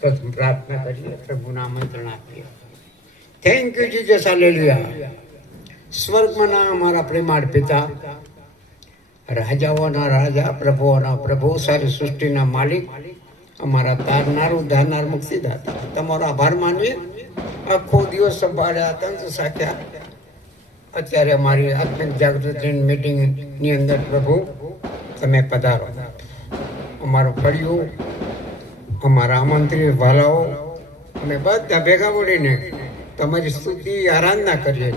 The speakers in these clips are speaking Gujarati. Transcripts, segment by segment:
પ્રથમ પ્રાર્થના કરીએ, પ્રભુના આમંત્રણ આપીએ. Thank you Jesus, hallelujah. સ્વર્ગમાં ના અમારા પ્રેમાળ પિતા, રાજાઓના રાજા, પ્રભુઓના પ્રભુ, સારી સૃષ્ટિના માલિક, અમારા તારનારું ધારનાર મુક્તિદાતા, તમારો આભાર માનીએ. આખો દિવસ સંભાળ્યા, તંત્ર સાખ્યા. અત્યારે અમારી આત્મિક જાગૃતિ મીટિંગની અંદર પ્રભુ તમે પધારો. અમારું ફળિયું, અમારા આમંત્રિત વાલાઓ, અમે બધા ભેગા મળીને તમારી સ્તુતિ આરાધના કરીએ.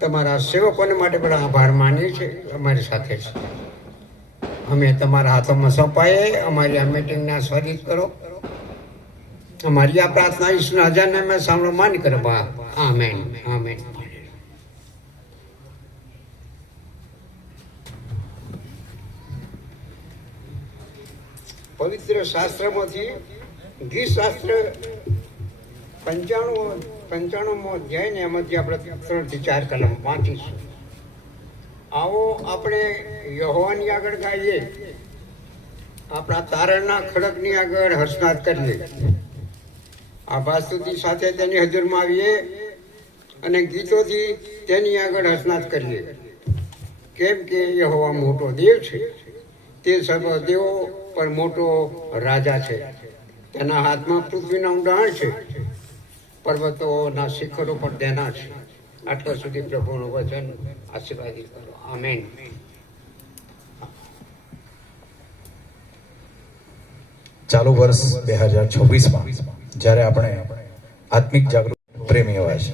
તમારા સેવકોને માટે પણ આભાર માનીએ છીએ. અમારી સાથે છે, અમે તમારા હાથોમાં સોંપાઈએ. અમારી આ મીટિંગના સ્વાગત કરો. અમારી આ પ્રાર્થના ઈશ્વરના હજારને મેં સાંભળો માન કરે. બા આમેન, આમેન. પવિત્ર શાસ્ત્રમાંથી ગીત શાસ્ત્ર 95મો અધ્યાય ને એમાંથી આપણે 3 થી 4 કલમ વાંચીશું. આવો આપણે યહોવાની આગળ ગાઈએ, આપણા તારણના ખડકની આગળ હર્ષનાદ કરીએ, આભા સ્તુતિ સાથે તેની હજુરમાં આવીએ અને ગીતોથી તેની આગળ હર્ષનાદ કરીએ. કેમ કે યહોવા મોટો દેવ છે, તે સર્વ દેવો પર મોટો રાજા છે. તેના હાથમાં પૃથ્વીના ઊંડાણ છે, પર્વતોના શિખરો પર તેના છે. આટલા સુધી પ્રભુનું વચન આશીર્વાદિત કરો. આમેન. ચાલુ વર્ષ 2026માં જ્યારે આપણે આત્મિક જાગૃતિ પ્રેમી હોય છે,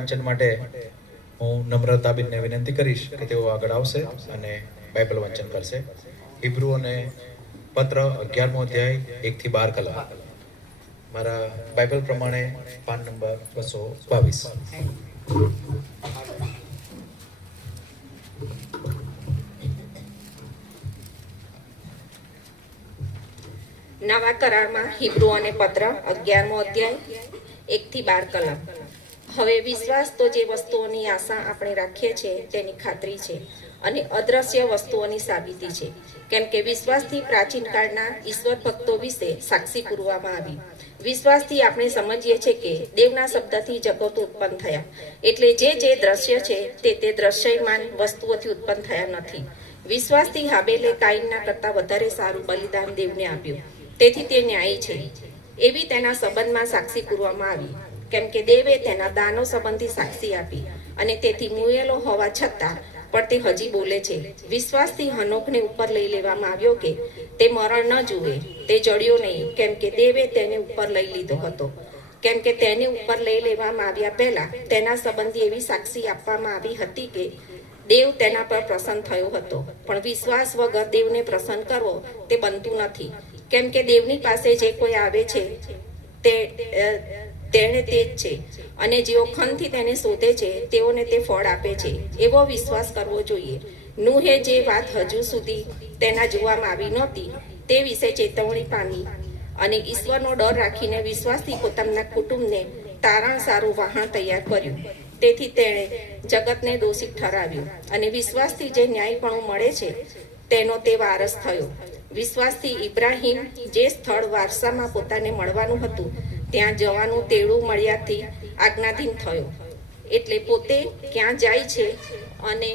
વાંચન માટે હું નમ્રતાબેનને વિનંતી કરીશ કે તેઓ આગળ આવશે અને બાઇબલ વાંચન કરશે. હિબ્રુઓને પત્ર 11મો અધ્યાય 1 થી 12 કલાક. મારા બાઇબલ પ્રમાણે પાન નંબર 222. નવા કરારમાં હિબ્રુઓને પત્ર 11મો અધ્યાય 1 થી 12 કલમ. હવે વિશ્વાસ તો જે વસ્તુઓની આશા આપણે રાખીએ છીએ તેની ખાતરી છે અને અદ્રશ્ય વસ્તુઓની સાબિતી છે, કેમ કે વિશ્વાસથી પ્રાચીન કાળના ઈશ્વર ભક્તો વિશે સાક્ષી પૂરવામાં આવી. વિશ્વાસથી આપણે સમજીએ છીએ કે દેવના શબ્દથી જગતો ઉત્પન્ન થયા, એટલે જે દ્રશ્ય છે તે દ્રશ્યમાન વસ્તુઓથી ઉત્પન્ન થયા નથી. વિશ્વાસથી હાબેલે કાઈનના કરતાં વધારે સારું બલિદાન દેવને આપ્યું, તેથી તે ન્યાયી છે એવી તેના સંબંધમાં સાક્ષી પૂરવામાં આવી, કેમ કે દેવે તેના દાનો સંબંધી સાક્ષી આપી અને તેથી મુયેલો હોવા છતાં પણ તે હજી બોલે છે. વિશ્વાસથી હનોકને ઉપર લઈ લેવામાં આવ્યો કે તે મરણ ન જુએ, તે જડ્યો નહીં, કેમ કે દેવે તેને ઉપર લઈ લીધો હતો. કેમ કે તેને ઉપર લઈ લેવામાં આવ્યા પહેલા તેના સંબંધી એવી સાક્ષી આપવામાં આવી હતી કે દેવ તેના પર પ્રસન્ન થયો હતો. પણ વિશ્વાસ વગર દેવને પ્રસન્ન કરવો તે બનતું નથી, કેમ કે દેવની પાસે જે કોઈ આવે છે તેણે તે જ છે, અને જેઓ ખનથી તેને શોધે છે તેઓને તે ફળ આપે છે. એવો વિશ્વાસ કરવો જોઈએ. નૂહે જે વાત હજુ સુધી તેના જોવામાં આવી નહોતી તે વિશે ચેતવણી પામી અને ઈશ્વરનો ડર રાખીને વિશ્વાસથી પોતાના કુટુંબને તારણ સારું વાહન તૈયાર કર્યું. તેથી તેણે જગતને દોષિત ઠરાવ્યું અને વિશ્વાસથી જે ન્યાયપણું મળે છે તેનો તે વારસ થયો. વિશ્વાસથી ઇબ્રાહિમ જે સ્થળ વારસામાં પોતાને મળવાનું હતું ત્યાં જવાનું તેડું મળ્યાથી આજ્ઞાધીન થયો, એટલે પોતે ક્યાં જાય છે અને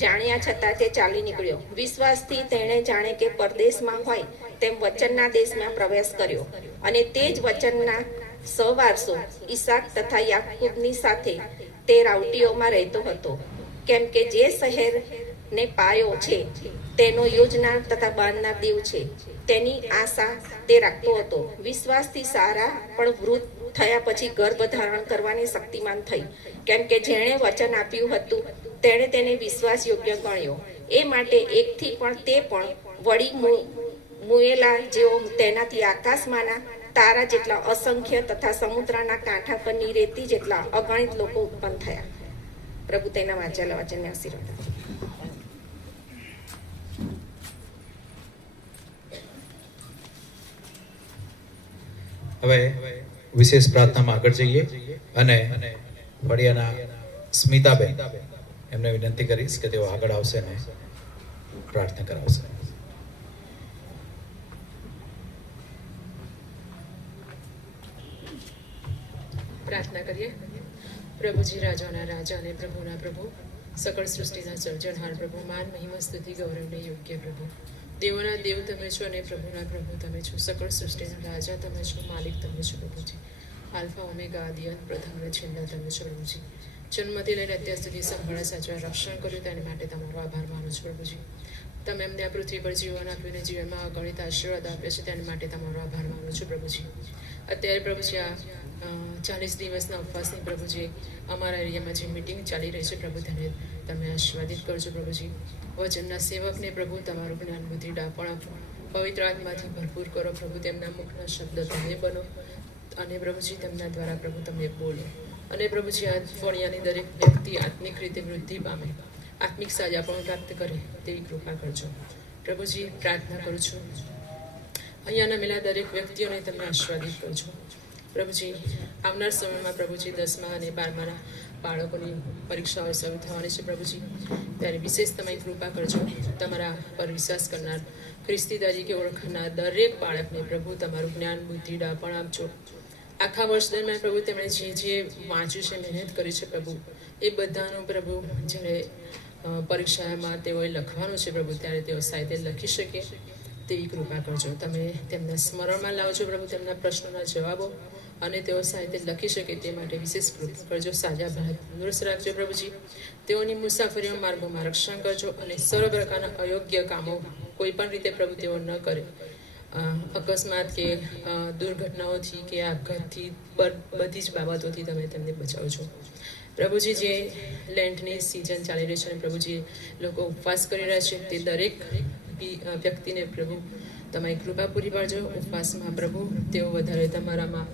જાણ્યા છતાં તે ચાલી નીકળ્યો. વિશ્વાસથી તેણે જાણે કે પરદેશમાં હોય તેમ વચનના દેશમાં પ્રવેશ કર્યો અને તે જ વચનના સહવારસો ઈસાક તથા યાકૂબની સાથે તે રાવટીઓમાં રહેતો હતો, કેમ કે જે શહેરને પાયો છે તેનો યોજનાર તથા બાંધનાર દેવ છે, તેની આશા તે રાખતો હતો. વિશ્વાસથી સારા પણ વૃદ્ધ થયા પછી ગર્ભ ધારણ કરવાની શક્તિમાન થઈ, કેમ કે જેણે વચન આપ્યું હતું તેણે તેને વિશ્વાસ યોગ્ય ગણ્યો. એ માટે એકથી પણ તે પણ વળી મુયેલા જેઓ તેનાથી આકાશમાંના તારા જેટલા અસંખ્ય તથા સમુદ્રના કાંઠા પરની રેતી જેટલા અગણિત લોકો ઉત્પન્ન થયા. પ્રભુ તેના વાંચેલા વચનને આશીર્વાદ આપે. હવે વિશેષ પ્રાર્થનામાં આગળ જઈએ અને વડિયાના સ્મિતાબેન એમને વિનંતી કરીશ કે તેઓ આગળ આવશે ને પ્રાર્થના કરાવશે. પ્રાર્થના કરીએ. પ્રભુજી રાજાના રાજા અને પ્રભુના પ્રભુ, સકળ સૃષ્ટિના સર્જનહાર પ્રભુ, માન મહિમા સ્તુતિ ગૌરવને યોગ્ય પ્રભુ, દેવોના દેવ તમે છો અને પ્રભુના પ્રભુ તમે છો. સકળ સૃષ્ટિના રાજા તમે છો, માલિક તમે છો પ્રભુજી. આલ્ફા ઓમેગા આદિ અંત પ્રથમ અને છેલ્લા તમે છો પ્રભુજી. જન્મથી લઈને અત્યાર સુધી સંભાળ સાચવા રક્ષણ કર્યું તેના માટે તમારો આભાર માનું છું પ્રભુજી. તમે અમને આ પૃથ્વી પર જીવન આપ્યું અને જીવનમાં અગણિત આશીર્વાદ આપ્યો છે તેના માટે તમારો આભાર માનું છું પ્રભુજી. અત્યારે પ્રભુજી આ 40 દિવસના ઉપવાસની પ્રભુજી અમારા એરિયામાં જે મિટિંગ ચાલી રહી છે પ્રભુ તેને તમે આશીર્વાદિત કરજો પ્રભુજી. વચનના સેવકને પ્રભુ તમારું જ્ઞાન બુદ્ધિ ડાપણ આપો, પવિત્ર આત્માથી ભરપૂર કરો પ્રભુ. તેમના મુખના શબ્દ તમે બનો અને પ્રભુજી તેમના દ્વારા પ્રભુ તમે બોલો અને પ્રભુજી આ ફળિયાની દરેક વ્યક્તિ આત્મિક રીતે વૃદ્ધિ પામે, આત્મિક સાજાપણું પ્રાપ્ત કરે તેવી કૃપા કરજો પ્રભુજી. પ્રાર્થના કરું છું અહીંયાના મેલા દરેક વ્યક્તિઓને તમે આશીર્વાદિત કરજો પ્રભુજી. આવનાર સમયમાં પ્રભુજી 10મા અને 12માના બાળકોની પરીક્ષાઓ શરૂ થવાની છે પ્રભુજી, ત્યારે વિશેષ તમે કૃપા કરજો. તમારા પર વિશ્વાસ કરનાર, ખ્રિસ્તી તરીકે ઓળખનાર દરેક બાળકને પ્રભુ તમારું જ્ઞાન બુદ્ધિ ડાપણ આપજો. આખા વર્ષ દરમિયાન પ્રભુ તેમણે જે વાંચ્યું છે, મહેનત કરી છે પ્રભુ, એ બધાનું પ્રભુ જ્યારે પરીક્ષામાં તેઓએ લખવાનું છે પ્રભુ ત્યારે તેઓ સાહિત્ય લખી શકે તેવી કૃપા કરજો. તમે તેમના સ્મરણમાં લાવજો પ્રભુ તેમના પ્રશ્નોના જવાબો, અને તેઓ સાહિત્ય લખી શકે તે માટે વિશેષ કૃપા કરજો. સાજા ભાત તંદુરસ્ત રાખજો પ્રભુજી. તેઓની મુસાફરીઓ માર્ગોમાં રક્ષણ કરજો અને સર્વ પ્રકારના અયોગ્ય કામો કોઈ પણ રીતે પ્રભુ તેઓ ન કરે. અકસ્માત કે દુર્ઘટનાઓથી કે આઘાતથી બધી જ બાબતોથી તમે તેમને બચાવજો. પ્રભુજી જે લેન્ટની સિઝન ચાલી રહી છે અને પ્રભુજી લોકો ઉપવાસ કરી રહ્યા છે તે દરેક વ્યક્તિને પ્રભુ તમારી કૃપા પૂરી પાડજો. ઉપવાસમાં પ્રભુ તેઓ વધારે તમારામાં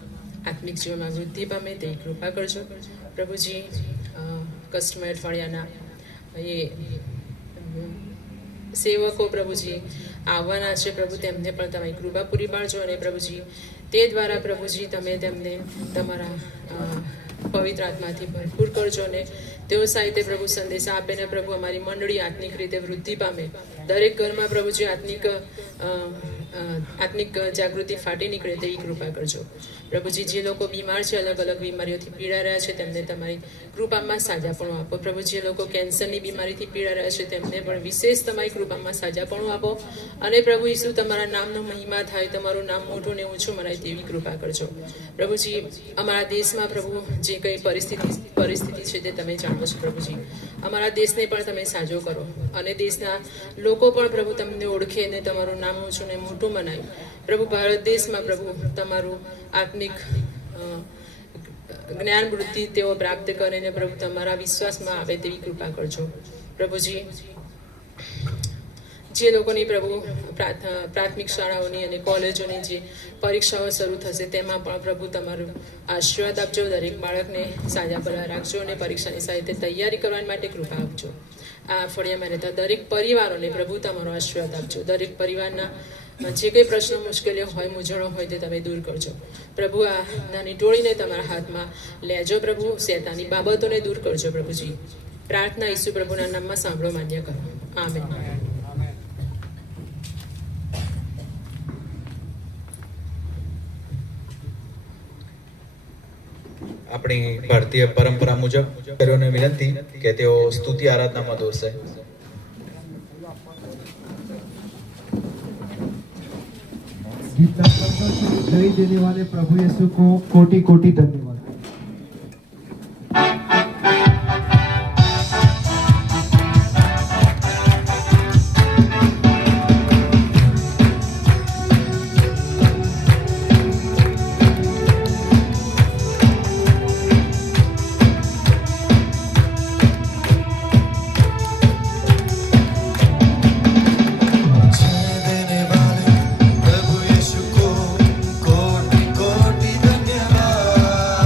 આત્મિક જીવનમાં વૃદ્ધિ પામે તેવી કૃપા કરજો. પ્રભુજી કસ્ટમર અઠવાડિયાના એ સેવકો પ્રભુજી આવવાના છે પ્રભુ, તેમને પણ તમારી કૃપા પૂરી પાડજો. અને પ્રભુજી તે દ્વારા પ્રભુજી તમે તેમને તમારા પવિત્ર આત્માથી ભરપૂર કરજો અને તેઓ સાથે પ્રભુ સંદેશા આપે ને પ્રભુ અમારી મંડળી આત્મિક રીતે વૃદ્ધિ પામે. દરેક ઘરમાં પ્રભુજી આત્મિક જાગૃતિ ફાટી નીકળે તેવી કૃપા કરજો. પ્રભુજી જે લોકો બીમાર છે, અલગ અલગ બીમારીઓથી પીડા રહ્યા છે, તેમને તમારી કૃપામાં સાજાપણું આપો. પ્રભુ જે લોકો કેન્સરની બીમારીથી પીડા રહ્યા છે તેમને પણ વિશેષ તમારી કૃપામાં સાજાપણું આપો. અને પ્રભુ ઈસુ તમારા નામનો મહિમા થાય, તમારું નામ મોટું ને ઊંચું મનાય તેવી કૃપા કરજો. પ્રભુજી અમારા દેશમાં પ્રભુ જે કંઈ પરિસ્થિતિ છે તે તમે જાણો છો પ્રભુજી. અમારા દેશને પણ તમે સાજો કરો અને દેશના લોકો પણ પ્રભુ તમને ઓળખે ને તમારું નામ ઊંચું ને મોટું મનાય. પ્રભુ ભારત દેશમાં પ્રભુ તમારું આત્મિક જ્ઞાન વૃદ્ધિ તેઓ પ્રાપ્ત કરે ને પ્રભુ તમારા વિશ્વાસમાં આવે તેવી કૃપા કરજો. પ્રભુજી જે લોકોની પ્રભુ પ્રાથમિક શાળાઓની અને કોલેજોની જે પરીક્ષાઓ શરૂ થશે તેમાં પણ પ્રભુ તમારું આશીર્વાદ આપજો. દરેક બાળકને સાજા ભલા રાખજો અને પરીક્ષાની સાથે તૈયારી કરવા માટે કૃપા આપજો. આ ફળિયામાં રહેતા દરેક પરિવારોને પ્રભુ તમારો આશીર્વાદ આપજો. દરેક પરિવારના જે કંઈ પ્રશ્નો મુશ્કેલીઓ હોય, મૂંઝવણો હોય તે તમે દૂર કરજો. પ્રભુ આ નાની ટોળીને તમારા હાથમાં લેજો. પ્રભુ શેતાની બાબતોને દૂર કરજો. પ્રભુજી પ્રાર્થના ઈસુ પ્રભુના નામમાં સાંભળો, માન્ય કરો. આમેન. આપણી ભારતીય પરંપરા મુજબ તેઓને વિનંતી કે તેઓ સ્તુતિ આરાધનામાં દોરશે. गीता जय देने वाले प्रभु यीशु को कोटि कोटि धन्यवाद. कोटि कोटि धन्यवाद.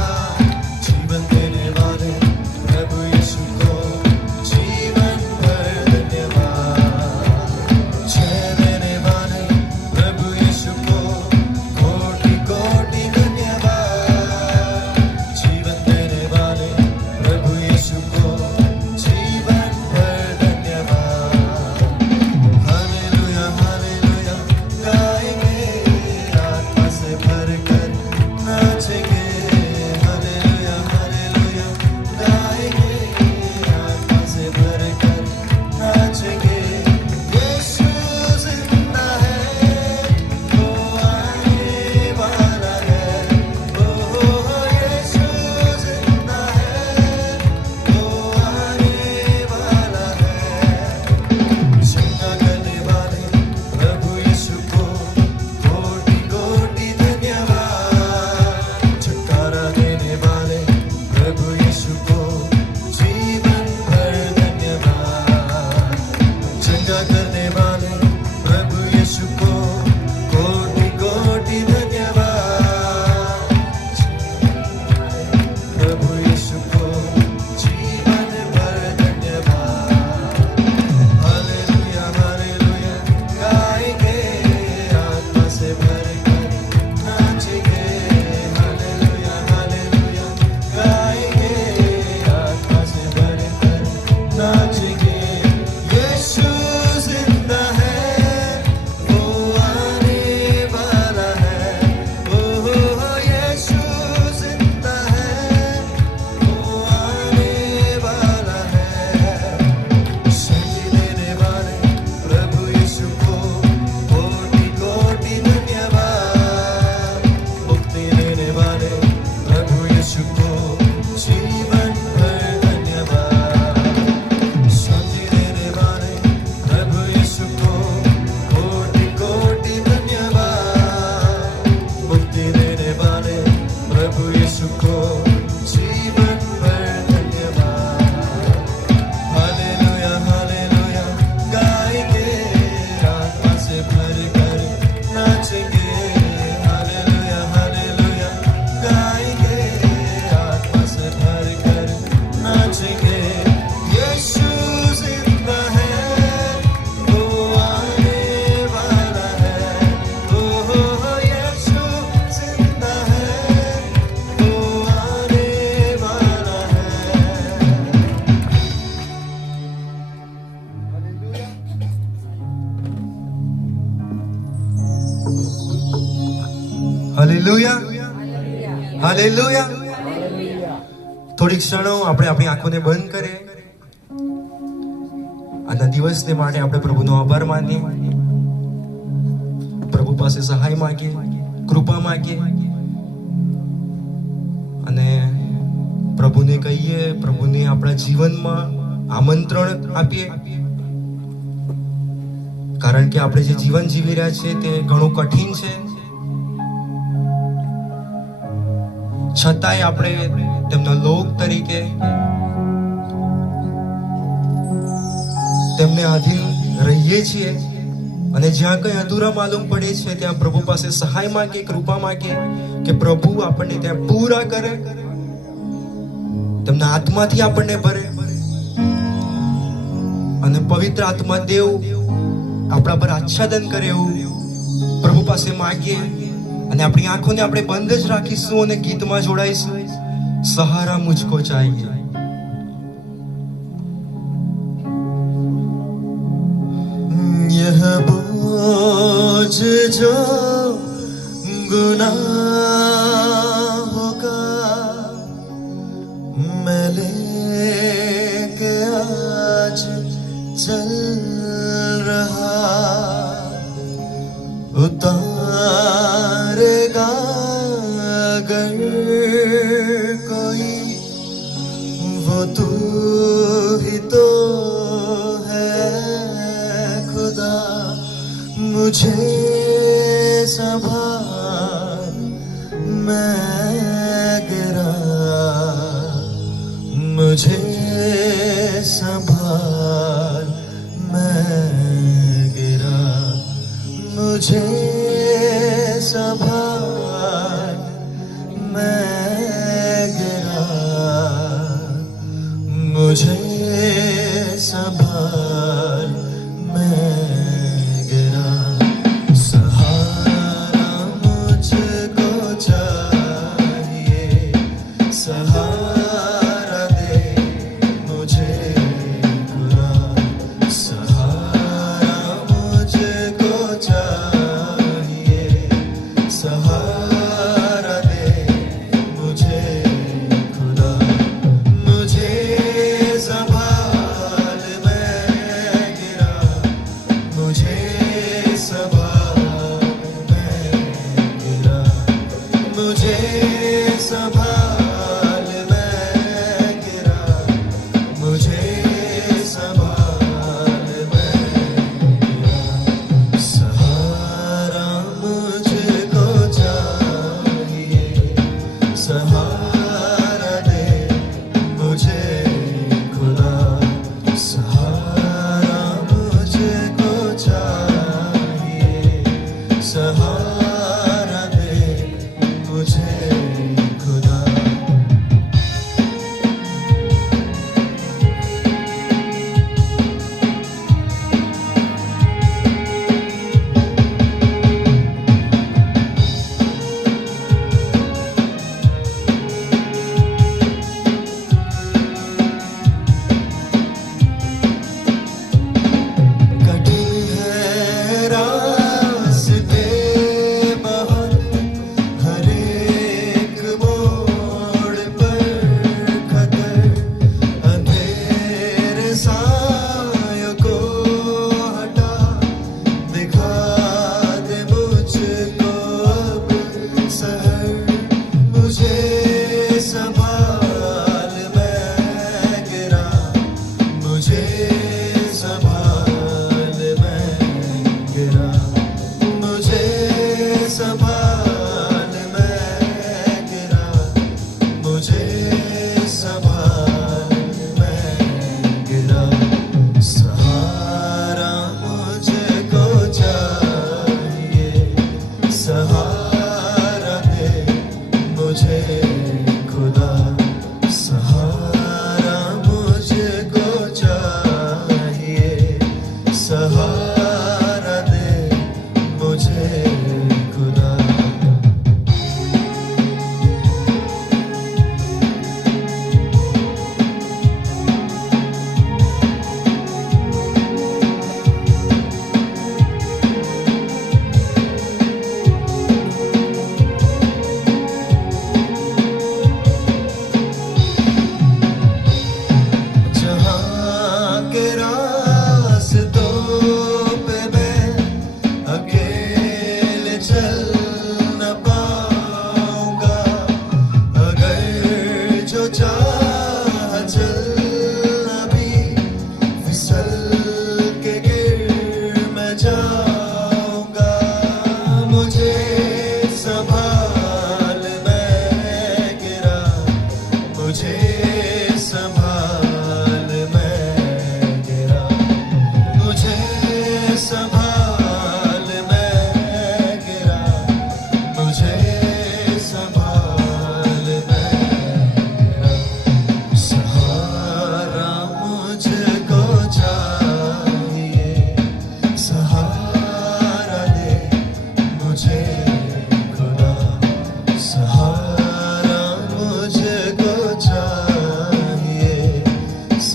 के यीशु जिंदा है, वो आने वाला है। ओ यीशु जिंदा है, वो आने वाला है। Hallelujah, hallelujah. થોડી ક્ષણો આપણે આપણી આંખોને બંધ કરીએ. આજના દિવસને માટે આપણે પ્રભુનો આભાર માનીએ, પ્રભુ પાસે સહાય માંગીએ, કૃપા માંગીએ અને પ્રભુને કહીએ, પ્રભુને આપણા જીવનમાં આમંત્રણ આપીએ. કારણ કે આપણે જે જીવન જીવી રહ્યા છીએ તે ઘણું કઠિન છે, છતાંય આપણે તેમના લોક તરીકે તેમને આધીન રહીએ છીએ અને જ્યાં કંઈ અધૂરા માલુમ પડે છે ત્યાં પ્રભુ પાસે સહાય માંગે, કૃપા માંગે કે પ્રભુ આપણને ત્યાં પૂરા કરે, તેમના આત્માથી આપણને ભરે અને પવિત્ર આત્મા દેવ આપણા પર આચ્છાદન કરે એવું પ્રભુ પાસે માંગીએ અને આપણી આંખોને આપણે બંધ જ રાખીશું અને ગીતમાં જોડાઈશું. સહારા મુझको चाहिए. यह बोझ जो गुनाहों का मैं लेके आज चल रहा, उतारेगा अगर कोई वो तू ही तो है खुदा. मुझे संभाल मैं गिरा, मुझे संभाल मैं गिरा, मुझे संभाल मैं गिरा, मुझे संभाल मैं गिरा. सहारा मुझको चाहिए, सहारा दे मुझे खुदा. सहारा मुझको चाहिए, सहारा दे मुझे खुदा. मुझे संभाल मैं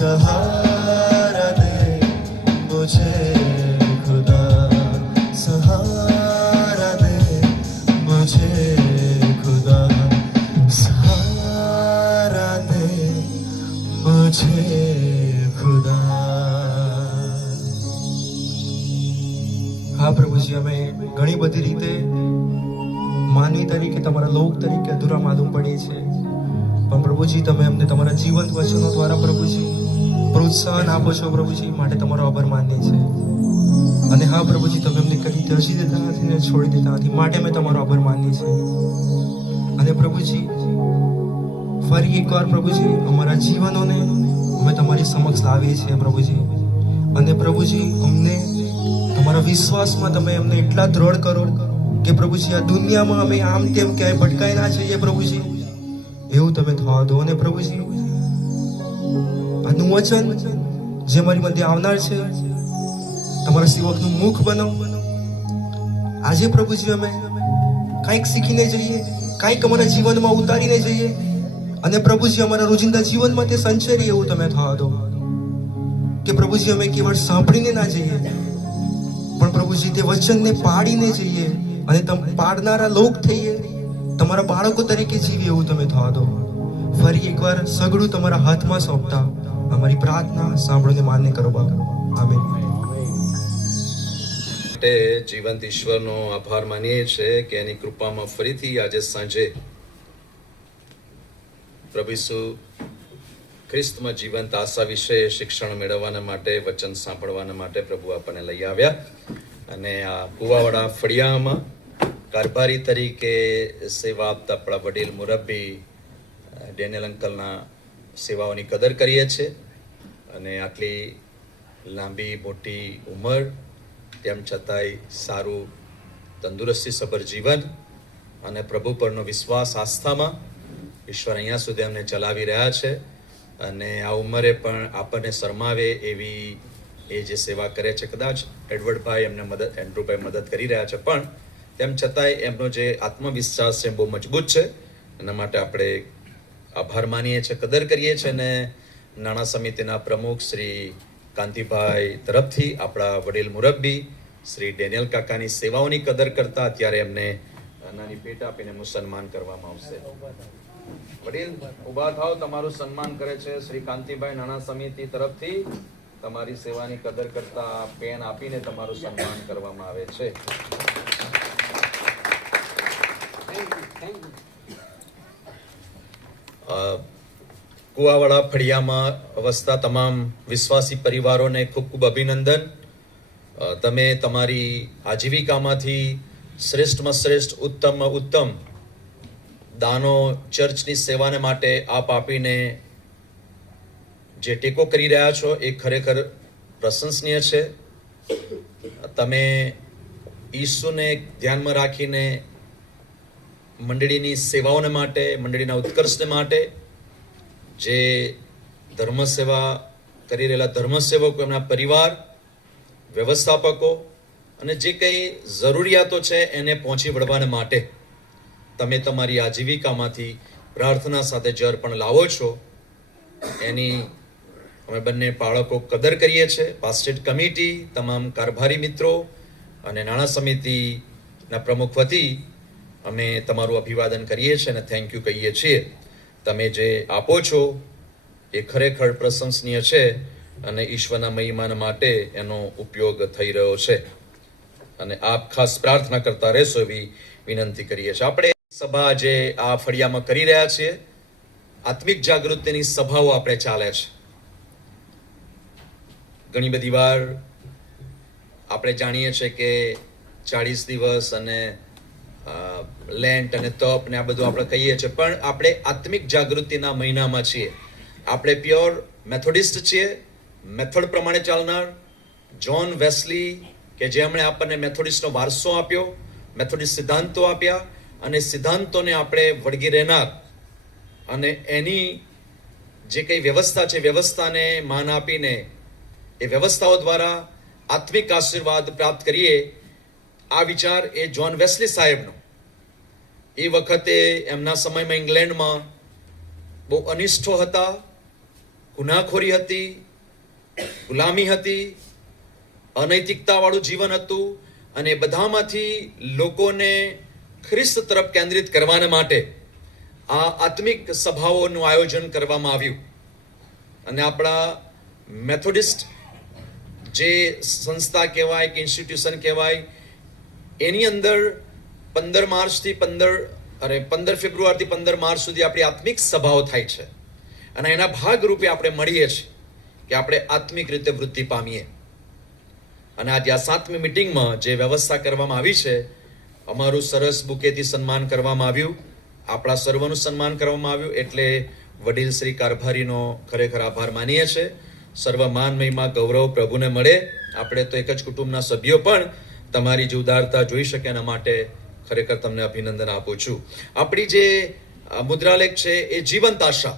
सहारा दे मुझे खुदा, सहारा दे मुझे खुदा, सहारा दे मुझे खुदा. હા પ્રભુજી, અમે ઘણી બધી રીતે માનવી તરીકે, તમારા લોક તરીકે અધૂરા માલુમ પડીએ છીએ, પણ પ્રભુજી તમે અમને તમારા જીવંત વચનો દ્વારા પ્રભુજી પ્રોત્સાહન આપો છો પ્રભુજી, માટે તમારો આભાર માનીએ છીએ. અને હા પ્રભુજી, તમે અમને કદી ત્યજી દેતા નથી ને છોડી દેતા નથી, માટે અમે તમારો આભાર માનીએ છીએ. અને પ્રભુજી ફરી એકવાર પ્રભુજી અમારા જીવનોને અમે તમારી સમક્ષ લાવીએ છીએ પ્રભુજી. અને પ્રભુજી અમને તમારા વિશ્વાસમાં તમે અમને એટલા દ્રઢ કરો કે પ્રભુજી આ દુનિયામાં અમે આમ તેમ ક્યાંય ભટકાઈ ના જઈએ પ્રભુજી, એવું તમે થવા દો. અને પ્રભુજી આજનું વચન જે મારી મધ્ય આવનાર છે, તમારા સેવકનું મુખ બનો. આજે પ્રભુજી અમે કંઈક શીખીને જઈએ, કંઈક અમારા જીવનમાં ઉતારીને જઈએ, અને પ્રભુજી અમારા રોજિંદા જીવનમાં તે સંચરી એવું તમે થવા દો કે પ્રભુજી અમે કેવળ સાંભળીને ના જઈએ, પણ પ્રભુજી તે વચનને પાડીને જઈએ અને તમે પાડનારા લોક થઈએ, તમારા બાળકો તરીકે જીવીએ એવું તમે થવા દો. ફરી એકવાર સગડું તમારા હાથમાં સોંપતા અમારી પ્રાર્થના સાંભળીને માન્ય કરો બાપા. આમેન. જીવંત ઈશ્વરનો આભાર માનીએ છીએ કે એની કૃપામાં ફરીથી આજે સાંજે પ્રભુ ઈસુ ખ્રિસ્તમાં જીવંત આશા વિશે શિક્ષણ મેળવવાના માટે, વચન સાંભળવાના માટે પ્રભુ આપણને લઈ આવ્યા. અને આ કુવાવાડા ફળિયામાં કારભારી તરીકે સેવા આપતા આપણા વડીલ મુરબ્બી ડેનિયલ અંકલના સેવાઓની કદર કરીએ છીએ. અને આટલી લાંબી મોટી ઉંમર, તેમ છતાંય સારું તંદુરસ્તી સભર જીવન અને પ્રભુ પરનો વિશ્વાસ, આસ્થામાં ઈશ્વર અહીંયા સુધી અમને ચલાવી રહ્યા છે. અને આ ઉંમરે પણ આપણને શરમાવે એવી એ જે સેવા કરે છે, કદાચ એડવર્ડભાઈ એમને એન્ડ્રુભાઈ મદદ કરી રહ્યા છે, પણ તેમ છતાંય એમનો જે આત્મવિશ્વાસ છે બહુ મજબૂત છે. એના માટે આપણે આભાર માનીએ છીએ, કદર કરીએ છીએ. અને નાણાં સમિતિના પ્રમુખ શ્રી કાંતિભાઈ તરફથી આપણા વડીલ મુરબ્બી શ્રી ડેનિયલ કાકાની સેવાઓની કદર કરતા અત્યારે એમને નાની ભેટ આપીને એમનું સન્માન કરવામાં આવશે. વડીલ ઉભા થાવ, તમારું સન્માન કરે છે શ્રી કાંતિભાઈ નાણાં સમિતિ તરફથી. તમારી સેવાની કદર કરતા પેન આપીને તમારું સન્માન કરવામાં આવે છે. કુવાવાડા ફળિયામાં વસતા તમામ વિશ્વાસી પરિવારોને ખૂબ ખૂબ અભિનંદન. તમે તમારી આજીવિકામાંથી શ્રેષ્ઠમાં શ્રેષ્ઠ, ઉત્તમમાં ઉત્તમ દાનો ચર્ચની સેવાને માટે આપ આપીને જે ટેકો કરી રહ્યા છો એ ખરેખર પ્રશંસનીય છે. તમે ઈસુને ધ્યાનમાં રાખીને મંડળીની સેવાઓને માટે, મંડળીના ઉત્કર્ષને માટે જે ધર્મ સેવા કરી રહેલા ધર્મસેવકો, એમના પરિવાર, વ્યવસ્થાપકો અને જે કંઈ જરૂરિયાતો છે એને પહોંચી વળવાને માટે તમે તમારી આજીવિકામાંથી પ્રાર્થના સાથે જે અર્પણ લાવો છો એની અમે બંને બાળકો કદર કરીએ છીએ. પાસ્ટેટ કમિટી, તમામ કારભારી મિત્રો અને નાણાં સમિતિના પ્રમુખ વતી અમે તમારું અભિવાદન કરીએ છીએ અને થેન્ક યુ કહીએ છીએ. તમે જે આપો છો એ ખરેખર પ્રશંસનીય છે અને ઈશ્વરના મહિમા માટે એનો ઉપયોગ થઈ રહ્યો છે. અને આપ ખાસ પ્રાર્થના કરતા રહેશો એવી વિનંતી કરીએ છીએ. આપણે સભા જે આ ફળિયામાં કરી રહ્યા છીએ, આત્મિક જાગૃતિની સભાઓ આપણે ચાલે છે. ઘણી બધી વાર આપણે જાણીએ છીએ કે 40 દિવસ અને લેન્ટ અને તપ ને આ બધું આપણે કહીએ છીએ, પણ આપણે આત્મિક જાગૃતિના મહિનામાં છીએ. આપણે પ્યોર મેથોડિસ્ટ છીએ, મેથડ પ્રમાણે ચાલનાર. જ્હોન વેસ્લી કે જેમણે આપણને મેથોડિસ્ટનો વારસો આપ્યો, મેથોડિસ્ટ સિદ્ધાંતો આપ્યા અને સિદ્ધાંતોને આપણે વળગી રહેનાર અને એની જે કંઈ વ્યવસ્થા છે, વ્યવસ્થાને માન આપીને એ વ્યવસ્થાઓ દ્વારા આત્મિક આશીર્વાદ પ્રાપ્ત કરીએ. આ વિચાર એ જ્હોન વેસ્લી સાહેબનો. એ વખતે એમના સમયમાં ઇંગ્લેન્ડમાં બહુ અનિષ્ઠો હતા ગુનાખોરી હતી, ગુલામી હતી, અનૈતિકતા વાળું જીવન હતું, અને બધામાંથી લોકોને ખ્રિસ્ત તરફ કેન્દ્રિત કરવાના માટે આ આત્મિક સભાઓનું આયોજન કરવામાં આવ્યું. અને આપણા મેથોડિસ્ટ જે સંસ્થા કહેવાય કે ઇન્સ્ટિટ્યુશન કહેવાય, એની અંદર 15 ફેબ્રુઆરીથી 15 માર્ચ સુધી આપણી આત્મિક સભાઓ થાય છે. અને એના ભાગરૂપે આપણે મળીએ છીએ કે આપણે આત્મિક રીતે વૃદ્ધિ પામીએ. અને આજે આ 7મી મિટિંગમાં જે વ્યવસ્થા કરવામાં આવી છે, અમારું સરસ બુકેથી સન્માન કરવામાં આવ્યું, આપણા સર્વનું સન્માન કરવામાં આવ્યું, એટલે વડીલ શ્રી કારભારીનો ખરેખર આભાર માનીએ છીએ. સર્વ માન મહિમા ગૌરવ પ્રભુને મળે. આપણે તો એક જ કુટુંબના સભ્યો, પણ તમારી જે ઉદારતા જોઈ શકે એના માટે ખરેખર તમને અભિનંદન આપું છું. આપણી જે મુદ્રાલેખ છે એ જીવંત આશા,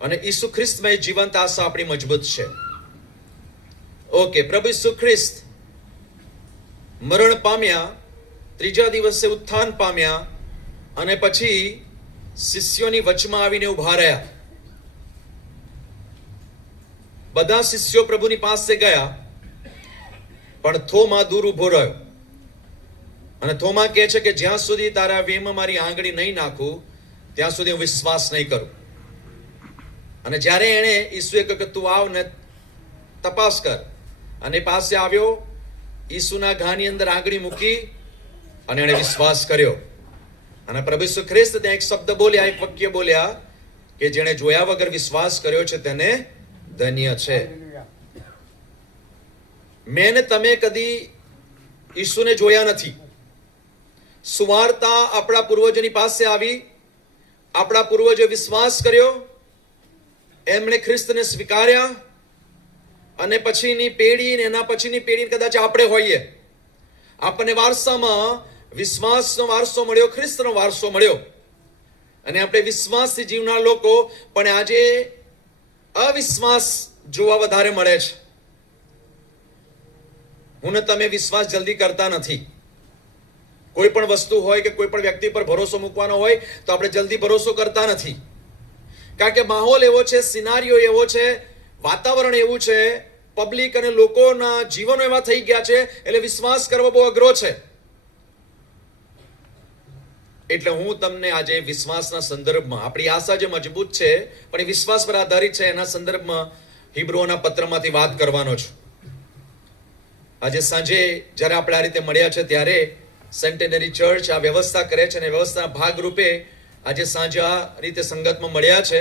અને ઈસુ ખ્રિસ્તમાં એ જીવંત આશા આપણી મજબૂત છે. ઓકે, પ્રભુ ઈસુ ખ્રિસ્ત મરણ પામ્યા, 3જા દિવસે ઉત્થાન પામ્યા, અને પછી શિષ્યોની વચમાં આવીને ઉભા રહ્યા. બધા શિષ્યો પ્રભુની પાસે ગયા, પણ થોમા દૂર ઉભો રહ્યો. અને થોમા કહે છે કે જ્યાં સુધી તારા વેમાં મારી આંગળી નહીં નાખું ત્યાં સુધી હું વિશ્વાસ નહીં કરું. અને જ્યારે એણે ઈસુએ કહ્યું કે તું આવ ને તપાસ કર, અને પાસે આવ્યો, ઈસુના ઘાની અંદર આંગળી મૂકી અને એણે વિશ્વાસ કર્યો. અને પ્રભુ ઈસુ ખ્રિસ્ત ત્યાં એક શબ્દ બોલ્યા, એક વાક્ય બોલ્યા કે જેણે જોયા વગર વિશ્વાસ કર્યો છે તેને ધન્ય છે. મેં ને તમે કદી ઈસુને જોયા નથી. સુવાર્તા આપણા પૂર્વજોની પાસે આવી, આપણા પૂર્વજો વિશ્વાસ કર્યો, એમણે ખ્રિસ્તને સ્વીકાર્યા, અને પછીની પેઢી ને એના પછીની પેઢી કદાચ આપણે હોઈએ, આપણને વારસામાં વિશ્વાસનો વારસો મળ્યો, ખ્રિસ્તનો વારસો મળ્યો, અને આપણે વિશ્વાસથી જીવનાર લોકો. પણ આજે અવિશ્વાસ જોવા વધારે મળે છે. હું ને તમે વિશ્વાસ જલ્દી કરતા નથી. કોઈ પણ વસ્તુ હોય કે કોઈ પણ વ્યક્તિ પર ભરોસો મૂકવાનો હોય તો આપણે જલ્દી ભરોસો કરતા નથી, કારણ કે માહોલ એવો છે, સિનારીઓ એવો છે, વાતાવરણ એવું છે, પબ્લિક અને લોકોના જીવનો એવા થઈ ગયા છે, એટલે વિશ્વાસ કરવો બહુ અઘરો છે. એટલે હું તમને આજે વિશ્વાસના સંદર્ભમાં, આપણી આશા જે મજબૂત છે પણ એ વિશ્વાસ પર આધારિત છે, એના સંદર્ભમાં હિબ્રુઓના પત્રમાંથી વાત કરવાનો છું. આજે સાંજે જ્યારે આપણે આ રીતે મળ્યા છે ત્યારે સેન્ટેનરી ચર્ચ આ વ્યવસ્થા કરે છે, અને વ્યવસ્થાના ભાગરૂપે આજે સાંજે આ રીતે સંગતમાં મળ્યા છે.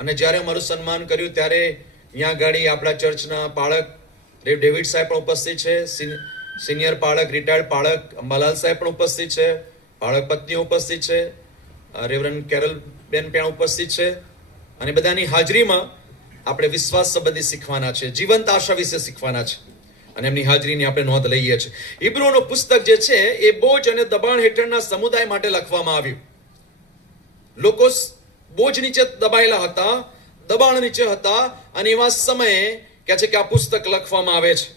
અને જ્યારે અમારું સન્માન કર્યું ત્યારે અહીંયા ગાડી આપણા ચર્ચના પાળક રેવ ડેવિડ સાહેબ પણ ઉપસ્થિત છે, સિનિયર પાળક, રિટાયર્ડ પાળક અંબાલાલ સાહેબ પણ ઉપસ્થિત છે, પાળક પત્નીઓ ઉપસ્થિત છે, રેવરન કેરલ બેન પણ ઉપસ્થિત છે. અને બધાની હાજરીમાં આપણે વિશ્વાસ સંબંધી શીખવાના છે, જીવંત આશા વિશે શીખવાના છે, અને એમની હાજરીની આપણે નોંધ લઈએ છીએ. હિબ્રુઓનું પુસ્તક જે છે એ બોજ અને દબાણ હેઠળના સમુદાય માટે લખવામાં આવ્યું. લોકો બોજ નીચે દબાયેલા હતા, દબાણ નીચે હતા, અને એવા સમયે કહે છે કે આ પુસ્તક લખવામાં આવે છે.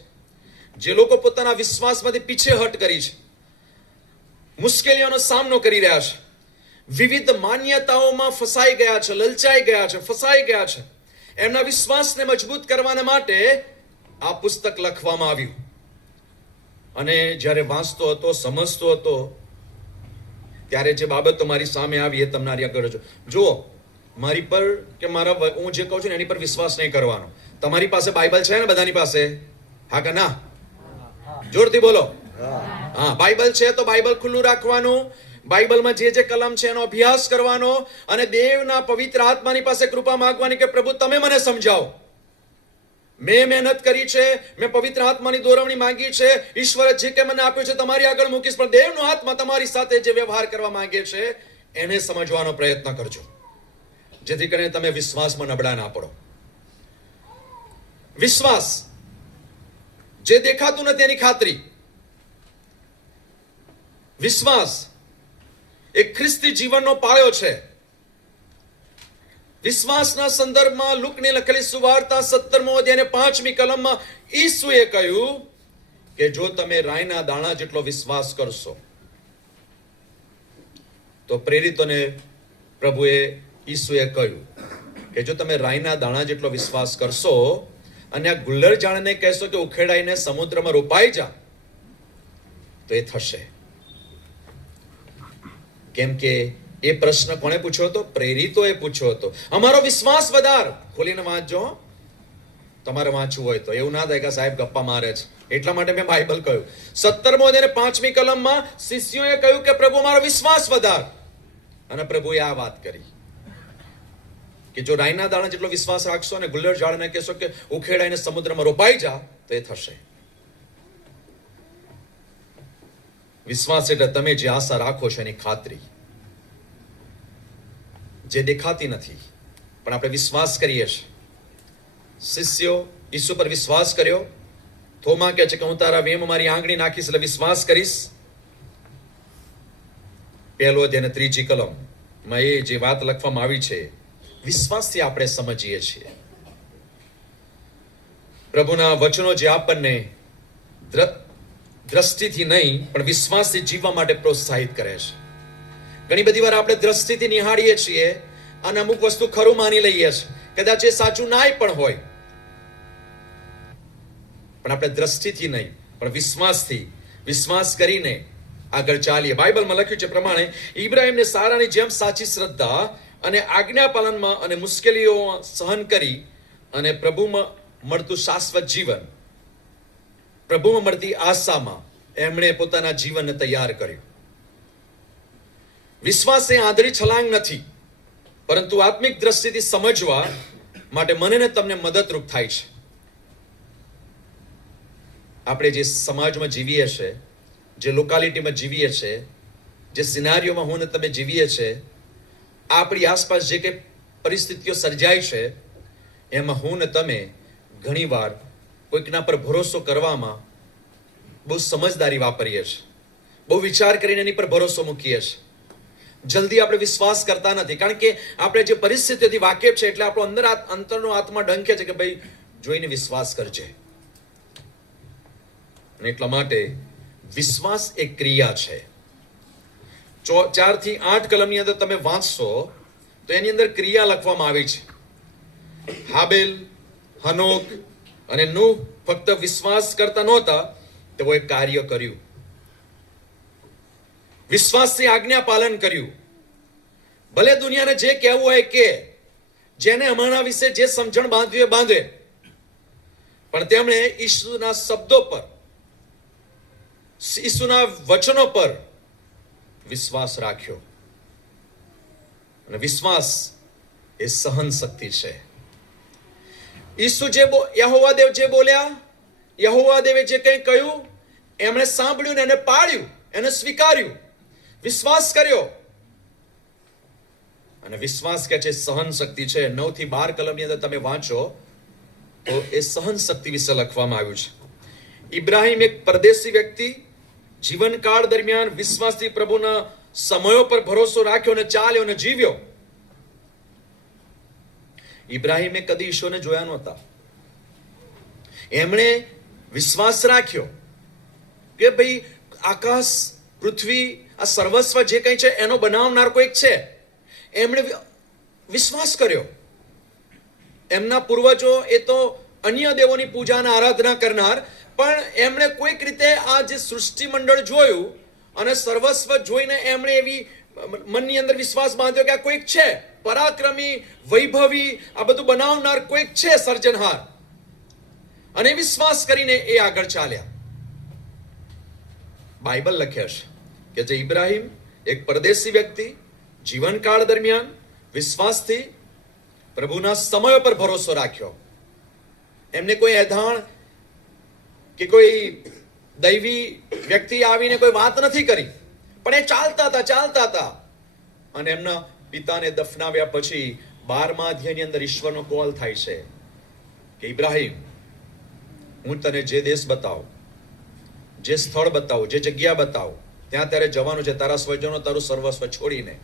જે લોકો પોતાના વિશ્વાસમાંથી પીછેહટ કરી છે, મુશ્કેલીઓનો સામનો કરી રહ્યા છે, વિવિધ માન્યતાઓમાં ફસાઈ ગયા છે, લલચાઈ ગયા છે, ફસાઈ ગયા છે, એમના વિશ્વાસને મજબૂત કરવાના માટે આ પુસ્તક લખવામાં આવ્યું. અને જ્યારે વાંચતો હતો, સમજતો હતો, ત્યારે જે બાબતો મારી સામે આવી એ તમને આગળ જુઓ. મારી પર કે મારા, હું જે કહું છું ને એની પર વિશ્વાસ નહીં કરવાનો. તમારી પાસે બાઇબલ છે ને બધાની પાસે? હા કે ના? જોરથી બોલો. હા, બાઇબલ છે તો બાઇબલ ખુલ્લું રાખવાનું, બાઇબલમાં જે જે કલમ છે એનો અભ્યાસ કરવાનો, અને દેવના પવિત્ર આત્માની પાસે કૃપા માંગવાની કે પ્રભુ તમે મને સમજાવો. મેં મહેનત કરી છે, મેં પવિત્ર આત્માની દોરવણી માંગી છે, ઈશ્વરે જે કે મને આપ્યું છે તમારી આગળ મૂકીશ, પણ દેવનો આત્મા તમારી સાથે જે વ્યવહાર કરવા માંગે છે એને સમજવાનો પ્રયત્ન કરજો, જેથી કરીને તમે વિશ્વાસમાં નબળા ના પડો. વિશ્વાસ જે દેખાતું નથી એની ખાતરી. વિશ્વાસ એ ખ્રિસ્તી જીવનનો પાયો છે. વિશ્વાસના સંદર્ભમાં લુકની લખેલી સુવાર્તા 17મો અધ્યાય અને 5મી કલમમાં ઈસુએ કહ્યું કે જો તમે રાઈના દાણા જેટલો વિશ્વાસ કરશો, તો પ્રેરિતોને પ્રભુએ ઈસુએ કહ્યું કે જો તમે રાઈના દાણા જેટલો વિશ્વાસ કરશો અને આ ગુલ્લર ઝાડને કહેશો કે ઉખેડાઈને સમુદ્રમાં રોપાઈ જા, તો એ થશે. કેમ કે એ પ્રશ્ન કોણે પૂછ્યો હતો? પ્રેરિતોએ પૂછ્યો હતો. અમારો વિશ્વાસ વધાર. ખોલીને વાંચજો, તમારે વાંચવું હોય તો. એવું ના થાય કે સાહેબ ગપ્પા મારે છે, એટલા માટે મેં બાઇબલ કહ્યું. 17મો અને 5મી કલમમાં શિષ્યોએ કહ્યું કે પ્રભુ અમારો વિશ્વાસ વધાર, અને પ્રભુએ આ વાત કરી કે જો રાઈના દાણા જેટલો વિશ્વાસ રાખશો અને ગુલ્લર ઝાડને કહેશો કે ઉખેડાઈને સમુદ્રમાં રોપાઈ જા, તો એ થશે. વિશ્વાસ એટલે તમે જે આશા રાખો છો એની ખાતરી, જે દેખાતી નથી પણ આપણે વિશ્વાસ કરીએ છીએ. શિષ્યો ઈસુ પર વિશ્વાસ કર્યો. થોમા કહે છે કે હું તારા વેમ મારી આંગળી નાખીશ એટલે વિશ્વાસ કરીશ. 1 અધ્યાય અને 3જી કલમમાં એ જે વાત લખવામાં આવી છે, વિશ્વાસથી આપણે સમજીએ છીએ. પ્રભુના વચનો જે આપણને દ્રષ્ટિથી નહીં પણ વિશ્વાસથી જીવવા માટે પ્રોત્સાહિત કરે છે. ઘણી બધી વાર આપણે દ્રષ્ટિથી નિહાળીએ છીએ અને અમુક વસ્તુ ખરું માની લઈએ છીએ, કદાચ એ સાચું નાય પણ હોય, પણ આપણે દ્રષ્ટિથી નહીં પણ વિશ્વાસથી, વિશ્વાસ કરીને આગળ ચાલીએ. બાઇબલમાં લખ્યું છે પ્રમાણે ઇબ્રાહીમને સારાની જેમ સાચી શ્રદ્ધા અને આજ્ઞા પાલનમાં અને મુશ્કેલીઓ સહન કરી અને પ્રભુમાં મળતું શાશ્વત જીવન, પ્રભુમાં મળતી આશામાં એમણે પોતાના જીવનને તૈયાર કર્યું. વિશ્વાસ એ આંધળી છલાંગ નથી, પરંતુ આત્મિક દ્રષ્ટિથી સમજવા માટે મને ને તમને મદદરૂપ થાય છે. આપણે જે સમાજમાં જીવીએ છીએ, જે લોકાલિટીમાં જીવીએ છીએ, જે સિનારીઓમાં હું ને તમે જીવીએ છીએ, આપણી આસપાસ જે કંઈ પરિસ્થિતિઓ સર્જાય છે, એમાં હું ને તમે ઘણીવાર કોઈકના પર ભરોસો કરવામાં બહુ સમજદારી વાપરીએ છીએ, બહુ વિચાર કરીને એની પર ભરોસો મૂકીએ છીએ. જલ્દી આપણે વિશ્વાસ કરતા નથી, કારણ કે આપણે જે પરિસ્થિતિઓથી વાકેફ છે એટલે આપણો અંતરનો આત્મા ડંકે છે કે ભાઈ જોઈને વિશ્વાસ કરજે. અને એટલા માટે વિશ્વાસ એક ક્રિયા છે. 4 થી 8 કલમની અંદર તમે વાંચશો તો એની અંદર ક્રિયા લખવામાં આવી છે. હાબેલ, હનોક અને નૂહ ફક્ત વિશ્વાસ કરતા નહોતા, તેઓએ કાર્ય કર્યું. વિશ્વાસથી આજ્ઞા પાલન કર્યું. ભલે દુનિયાને જે કહેવું હોય કે, જેને અમારા વિશે જે સમજણ બાંધવી હોય બાંધે, પણ તેમણે ઈસુના શબ્દો પર, ઈસુના વચનો પર વિશ્વાસ રાખ્યો. અને વિશ્વાસ એ સહન શક્તિ છે. ઈસુ જે યહોવાદેવ જે બોલ્યા, યહોવાદેવે જે કંઈ કહ્યું, એમણે સાંભળ્યું ને એને પાળ્યું, એને સ્વીકાર્યું, વિશ્વાસ કર્યો. અને વિશ્વાસ કે છે સહન શક્તિ છે. 9 થી 12 કલમની અંદર તમે વાંચો તો એ સહન શક્તિ વિશે લખવામાં આવ્યું છે. ઇબ્રાહીમ એક પરદેશી વ્યક્તિ, જીવનકાળ દરમિયાન વિશ્વાસથી પ્રભુના સમયો પર ભરોસો રાખ્યો અને ચાલ્યો અને જીવ્યો. ઇબ્રાહીમે કદી ઈશ્વરને જોયા નહોતા. એમણે વિશ્વાસ રાખ્યો કે ભાઈ આકાશ, પૃથ્વી, આ સર્વસ્વ જે કંઈ છે એનો બનાવનાર કોઈક છે. એમણે વિશ્વાસ કર્યો. એમના પૂર્વજો એ તો અન્ય દેવોની પૂજા અને આરાધના કરનાર, પણ એમણે કોઈક રીતે આ જે સૃષ્ટિ મંડળ જોયું અને સર્વસ્વ જોઈને એમણે એવી મનની અંદર વિશ્વાસ બાંધ્યો કે આ કોઈક છે, પરાક્રમી, વૈભવી, આ બધું બનાવનાર કોઈક છે, સર્જનહાર. અને વિશ્વાસ કરીને એ આગળ ચાલ્યા. બાઇબલ લખે છે કે જે ઇબ્રાહીમ એક પરદેશી વ્યક્તિ, જીવનકાળ દરમિયાન વિશ્વાસથી પ્રભુના સમયો પર ભરોસો રાખ્યો. એમને કોઈ એધાણ કે કોઈ દૈવી વ્યક્તિ આવીને કોઈ વાત નથી કરી, પણ એ ચાલતા હતા. અને એમના પિતાને દફનાવ્યા પછી 12મા અધ્યાયની અંદર ઈશ્વરનો કોલ થાય છે કે ઇબ્રાહીમ, હું તને જે દેશ બતાવું, જે સ્થળ બતાવું, જે જગ્યા બતાવું, ત્યાં તારે જવાનું છે, તારા સ્વજનો, તારું સર્વસ્વ છોડીને.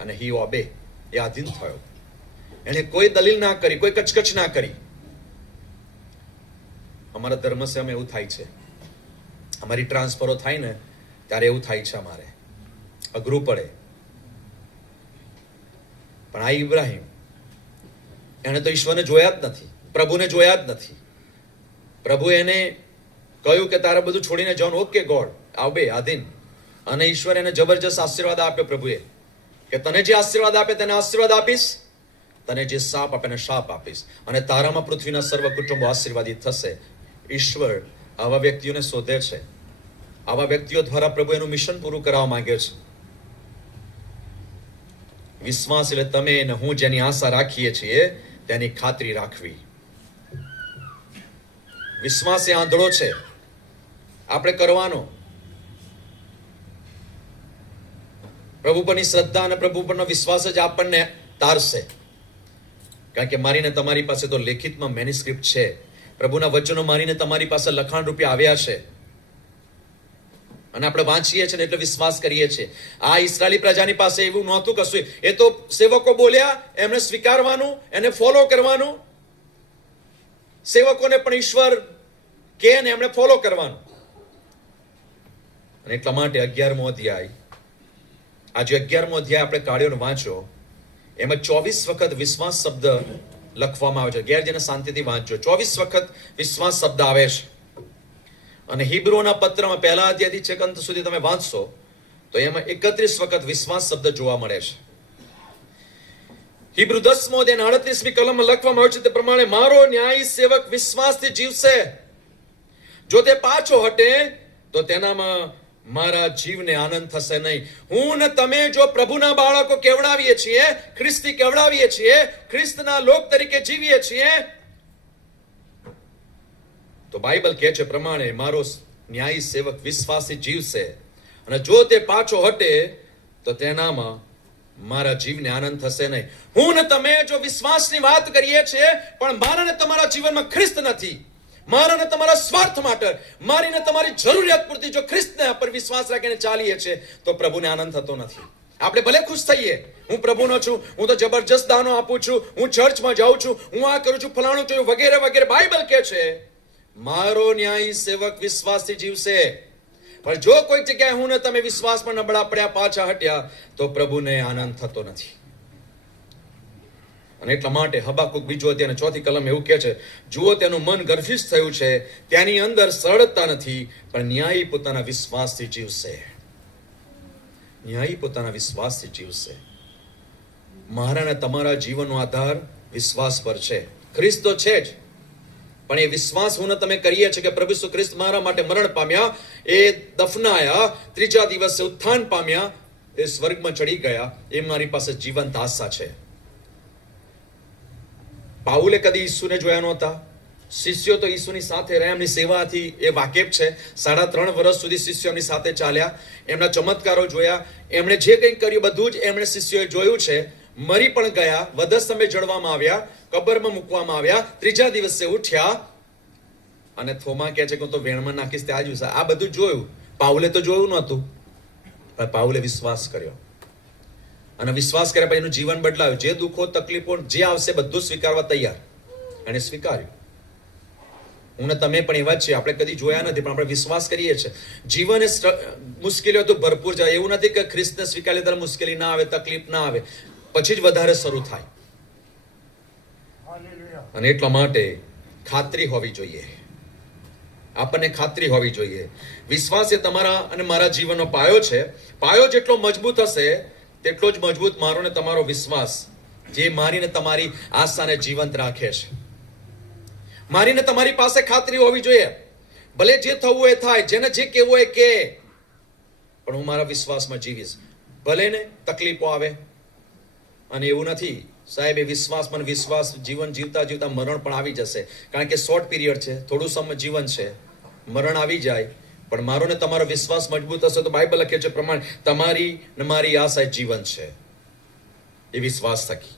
અને હી ઓબે, એ આધીન થયો. એને કોઈ દલીલ ના કરી, કોઈ કચકચ ના કરી. અમારા ધર્મ સેવામાં એવું થાય છે. અમારી ટ્રાન્સફરો થાય ને ત્યારે એવું થાય છે, અમારે અઘરું પડે. પણ આ ઇબ્રાહીમ એણે તો ઈશ્વરને જોયા જ નથી, પ્રભુને જોયા જ નથી. પ્રભુ એને કહ્યું કે તારે બધું છોડીને જવાનું. ઓકે ગોડ, આવ બે આધીન. અને ઈશ્વર એને જબરજસ્ત આશીર્વાદ આપ્યો પ્રભુએ કે તને જે આશીર્વાદ આપે તેને આશીર્વાદ આપીશ, તને જે શાપ આપે એને શાપ આપીશ, અને તારામાં પૃથ્વીના સર્વ કુટુંબો આશીર્વાદિત થશે. ઈશ્વર આવા વ્યક્તિઓને શોધે છે. આવા વ્યક્તિઓ દ્વારા પ્રભુ એનું મિશન પૂરું કરવા માંગે છે. વિશ્વાસ એટલે તમે અને હું જેની આશા રાખીએ છીએ તેની ખાતરી રાખવી. વિશ્વાસ એ આંધળો છે, આપણે કરવાનો. પ્રભુ પરની શ્રદ્ધા અને પ્રભુ પરનો વિશ્વાસ જ આપણને તારશે. કારણ કે મારીને તમારી પાસે તો લેખિતમાં મેન્યુસ્ક્રિપ્ટ છે. પ્રભુના વચનો મારીને તમારી પાસે લખાણ રૂપે આવ્યા છે, અને આપણે વાંચીએ છીએ એટલે વિશ્વાસ કરીએ છીએ. આ ઇસ્રાયેલી પ્રજાની પાસે એવું નહોતું કશું. એ તો સેવકો બોલ્યા, એમને સ્વીકારવાનું, એને ફોલો કરવાનું. સેવકોને પણ ઈશ્વર કે ને એમણે ફોલો કરવાનું. અને એટલા માટે 11મો અધ્યાય, આજે 11મો અધ્યાય આપણે કાઢ્યો વાંચો, એમાં 24 વખત વિશ્વાસ શબ્દ લખવામાં આવે છે. ઘેર જઈને શાંતિથી વાંચજો. 24 વખત વિશ્વાસ શબ્દ આવે છે. અને હિબ્રુઓના પત્રમાં પહેલા અધ્યાયથી છેક અંત સુધી તમે વાંચશો તો એમાં 31 વખત વિશ્વાસ શબ્દ જોવા મળે છે. હિબ્રુ 10મો અધ્યાય 38મી કલમમાં લખવામાં આવ્યું છે તે પ્રમાણે મારો ન્યાયી સેવક વિશ્વાસથી જીવશે. જો તે પાછો હટે તો તેનામાં મારા જીવને આનંદ થશે નહીં. હું ને તમે જો પ્રભુના બાળકો કેવડાવીએ છીએ, ખ્રિસ્તી કેવડાવીએ છીએ, ખ્રિસ્તના લોક તરીકે જીવીએ છીએ, તો બાઇબલ કહે છે પ્રમાણે મારો ન્યાયી સેવક વિશ્વાસથી જીવશે, અને જો તે પાછો હટે તો તેનામાં મારા જીવને આનંદ થશે નહીં. હું ને તમે જો વિશ્વાસની વાત કરીએ છીએ પણ મારા ને તમારા જીવનમાં ખ્રિસ્ત નથી, મારા ને તમારા સ્વાર્થ માટે, મારી ને તમારી જરૂરિયાત પૂરતી જો ખ્રિસ્તના પર વિશ્વાસ રાખીને ચાલીએ છીએ તો પ્રભુને આનંદ થતો નથી. આપણે ભલે ખુશ થઈએ, હું પ્રભુનો છું, હું તો જબરજસ્ત દાનો આપું છું, હું ચર્ચમાં જાઉં છું, હું આ કરું છું, ફલાણું છું, વગેરે વગેરે. બાઇબલ કહે છે મારો ન્યાયી સેવક વિશ્વાસથી જીવશે. પણ જો કોઈક જગ્યાએ હું ને તમે વિશ્વાસમાં નબળા પડ્યા, પાછા હટ્યા, તો પ્રભુને આનંદ થતો નથી. અને એટલા માટે હબાકુક 2 અધ્યાય 4th કલમ એવું કહે છે, જુઓ તેનું મન ગર્ભિત થયું છે, તેની અંદર સરળતા નથી, પણ ન્યાયી પોતાના વિશ્વાસથી જીવશે. ન્યાયી પોતાના વિશ્વાસથી જીવશે. મારા અને તમારા જીવનનો આધાર વિશ્વાસ પર છે. ખ્રિસ્ત તો છે જ, પણ એ વિશ્વાસ હું ને તમે કરીએ છીએ કે પ્રભુ ઈસુ ખ્રિસ્ત મારા માટે મરણ પામ્યા, એ દફનાયા, 3જા દિવસે ઉત્થાન પામ્યા, એ સ્વર્ગમાં ચડી ગયા, એ મારી પાસે જીવંત આશા છે. પાઉલે કદી ઈસુને જોયા નહોતા. શિષ્યો તો ઈસુની સાથે રહ્યા, એમની સેવાથી એ વાકેફ છે. 3.5 વર્ષ સુધી શિષ્યો એમની સાથે ચાલ્યા, એમના ચમત્કારો જોયા, એમણે જે કંઈ કર્યું બધું જ એમણે શિષ્યોએ જોયું છે. મરી પણ ગયા, વધસ્તંભે જડવામાં આવ્યા, કબરમાં મૂકવામાં આવ્યા, 3જા દિવસે ઉઠ્યા, અને થોમા કહે છે કે હું તો વેણમાં નાખીશ તે આજુ. આ બધું જોયું. પાઉલે તો જોયું નહોતું, પણ પાઉલે વિશ્વાસ કર્યો, અને વિશ્વાસ કર્યા પછી એનું જીવન બદલાયું. જે દુઃખો, તકલીફો જે આવશે બધું સ્વીકારવા તૈયાર, અને સ્વીકાર્યું. હું ને તમે પણ એવા જ છીએ. આપણે કદી જોયા નથી, પણ આપણે વિશ્વાસ કરીએ છીએ. જીવન એ મુશ્કેલીઓ તો ભરપૂર જાય. એવું નથી કે ખ્રિસ્તને સ્વીકારી ત્યારે મુશ્કેલી ના આવે, તકલીફ ના આવે, પછી જ વધારે શરૂ થાય. અને એટલા માટે ખાતરી હોવી જોઈએ. આપણને ખાતરી હોવી જોઈએ. વિશ્વાસ એ તમારા અને મારા જીવનનો પાયો છે. પાયો જેટલો મજબૂત હશે તેટલો જ મજબૂત મારો ને તમારો વિશ્વાસ, જે મારીને તમારી આશાને જીવંત રાખે છે. મારીને તમારી પાસે ખાતરી હોવી જોઈએ. ભલે જે થવું એ થાય, જેને જે કહેવું એ કહે, પણ હું મારા વિશ્વાસમાં જીવીશ. ભલે ને તકલીફો આવે. અને એવું નથી સાહેબ, એ વિશ્વાસમાં વિશ્વાસ જીવન જીવતા જીવતા મરણ પણ આવી જશે. કારણ કે શોર્ટ પીરિયડ છે, થોડું સમય જીવન છે, મરણ આવી જાય. પણ મારો ને તમારો વિશ્વાસ મજબૂત હશે તો બાઇબલ લખે છે પ્રમાણે તમારી ને મારી આશા જીવન છે. એ વિશ્વાસ થકી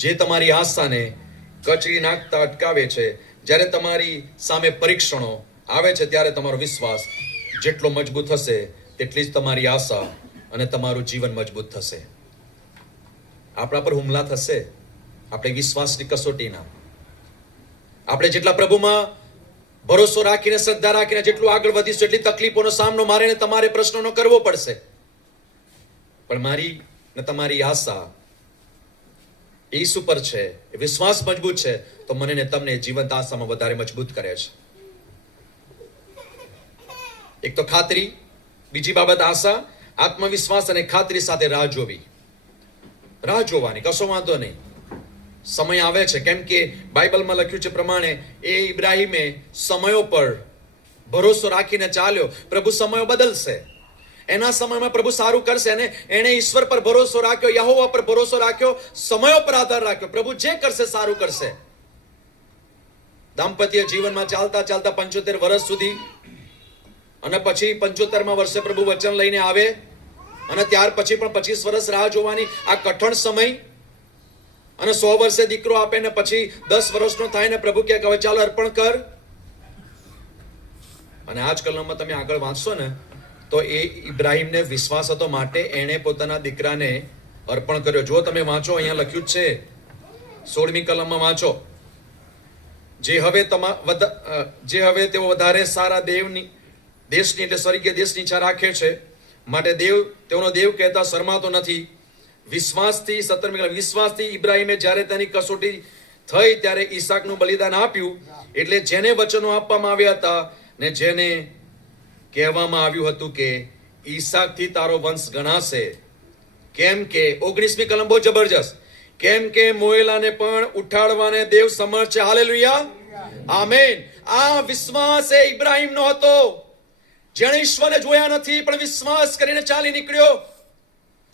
જે તમારી આશાને કચડી નાખતા અટકાવે છે. જ્યારે તમારી સામે પરીક્ષણો આવે છે ત્યારે તમારો વિશ્વાસ જેટલો મજબૂત હશે તેટલી જ તમારી આશા અને તમારું જીવન મજબૂત થશે. આપણા પર હુમલા થશે, આપણે વિશ્વાસની કસોટીના. આપણે જેટલા પ્રભુમાં ભરોસો રાખીને, શ્રદ્ધા રાખીને જેટલું આગળ વધીશું એટલી તકલીફોનો સામનો મારે ને તમારે પ્રશ્નોનો કરવો પડશે. પણ મારી ને તમારી આશા ઈસુ પર છે, એ વિશ્વાસ મજબૂત છે, તો મને ને તમને જીવંત આશામાં વધારે મજબૂત કરે છે. એક તો ખાતરી, બીજી બાબત આશા, આત્મવિશ્વાસ અને ખાતરી સાથે રાહ જોવી. રાહ જોવાની કશો વાંધો નહીં, સમય આવે છે. કેમ કે બાઇબલમાં લખ્યું છે પ્રમાણે એ ઇબ્રાહિમે સમયો પર ભરોસો રાખીને ચાલ્યો. પ્રભુ સમયો બદલશે, એના સમયમાં પ્રભુ સારું કરશે. અને એણે ઈશ્વર પર ભરોસો રાખ્યો, યહોવા પર ભરોસો રાખ્યો, સમયો પર આધાર રાખ્યો. પ્રભુ જે કરશે સારું કરશે. દાંપત્ય જીવનમાં ચાલતા ચાલતા 75 વર્ષ સુધી, અને પછી 75મા વર્ષે પ્રભુ વચન લઈને આવે, અને ત્યાર પછી પણ 25 વર્ષ રાહ જોવાની, આ કઠણ સમય. અને 100 વર્ષે દીકરો આપે ને પછી 10 વર્ષનો થાય ને પ્રભુ કહે કે હવે ચાલો અર્પણ કર. અને આજકાલમાં તમે આગળ વાંચશો ને તો એ ઇબ્રાહિમને વિશ્વાસ હતો માટે એણે પોતાના દીકરાને અર્પણ કર્યો. જો તમે વાંચો, અહીંયા લખ્યું જ છે, 16મી કલમમાં વાંચો, જે હવે તેઓ વધારે સારા દેશની એટલે સ્વર્ગીય દેશની ઈચ્છા રાખે છે, માટે તેઓનો દેવ કહેતા શરમાતો નથી. વિશ્વાસથી 17મી કલમ, વિશ્વાસથી ઇબ્રાહિમે જ્યારે તેની કસોટી થઈ ત્યારે ઈસાકનું બલિદાન આપ્યું. એટલે જેને વચનો આપવામાં આવ્યા હતા ને જેને કહેવામાં આવ્યું હતું કે ઈસાકથી તારો વંશ ગણાશે, કેમ કે 19મી કલમ બહુ જબરજસ્ત, કેમ કે મોયેલાને પણ ઉઠાડવાને દેવ સમર્થ છે. Hallelujah, amen. આ વિશ્વાસ એ ઇબ્રાહિમનો હતો, જેણે ઈશ્વરને જોયા નથી પણ વિશ્વાસ કરીને ચાલી નીકળ્યો.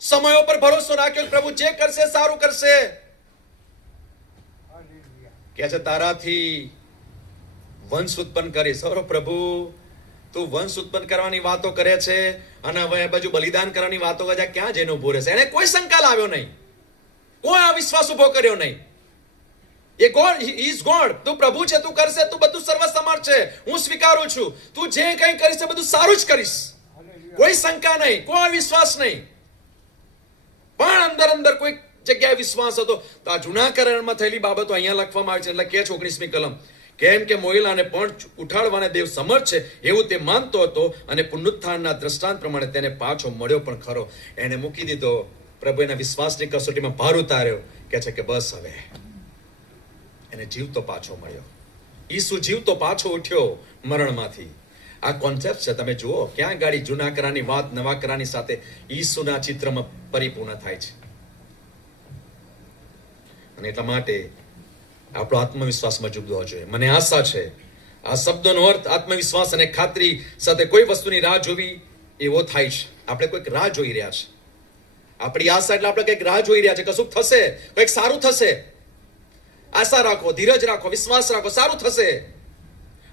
સમયો પર ભરોસો રાખ્યો, પ્રભુ જે કરશે સારું કરશે. કે છે તારાથી વંશ ઉત્પન્ન કરીશ. પ્રભુ તું વંશ ઉત્પન્ન કરવાની વાતો કરે છે અને હવે બાજુ બલિદાન કરવાની વાતો કરે, ક્યાં જઈને ઉભો રહેશે? એને કોઈ શંકા લાવ્યો નહીં, કોઈ અવિશ્વાસ ઉભો કર્યો નહીં. એ ગોડ, હી ઇઝ ગોડ. તું પ્રભુ છે, તું કરશે, તું બધું સર્વસમર્થ છે, હું સ્વીકારું છું, તું જે કંઈ કરીશ તે બધું સારું જ કરીશ. કોઈ શંકા નહીં, કોઈ અવિશ્વાસ નહીં. પણ અંદર અંદર કોઈ જગ્યાએ વિશ્વાસ હતો. તો આ જૂના કરારમાં થયેલી બાબતો અહીંયા લખવામાં આવી છે. એટલે કે 19મી કલમ, કેમ કે મોયેલાને પણ ઉઠાડવાને દેવ સમર્થ છે એવું તે માનતો હતો, અને પુનરુત્થાનના દ્રષ્ટાંત પ્રમાણે તેને પાછો મળ્યો પણ ખરો. એને મૂકી દીધો. પ્રભુ એના વિશ્વાસની કસોટીમાં ભાર ઉતાર્યો. કે છે કે બસ હવે એને જીવતો પાછો મળ્યો. ઈસુ જીવતો પાછો ઉઠ્યો મરણમાંથી. આ કોન્સેપ્ટ છે. તમે જુઓ ક્યાં ગાડી જૂના કરાની વાત નવા કરાની સાથે ઈસુના ચિત્રમાં પરિપૂર્ણ થાય છે. અને એટલા માટે આપણો આત્મવિશ્વાસ મજબૂત હોવો જોઈએ. મને આશા છે આ શબ્દોનો અર્થ આત્મવિશ્વાસ અને ખાતરી સાથે કોઈ વસ્તુની રાહ જોવી એવો થાય છે. આપણે કોઈક રાહ જોઈ રહ્યા છે. આપણી આશા એટલે આપણે કંઈક રાહ જોઈ રહ્યા છે, કશું થશે, કંઈક સારું થશે. આશા રાખો, ધીરજ રાખો, વિશ્વાસ રાખો, સારું થશે.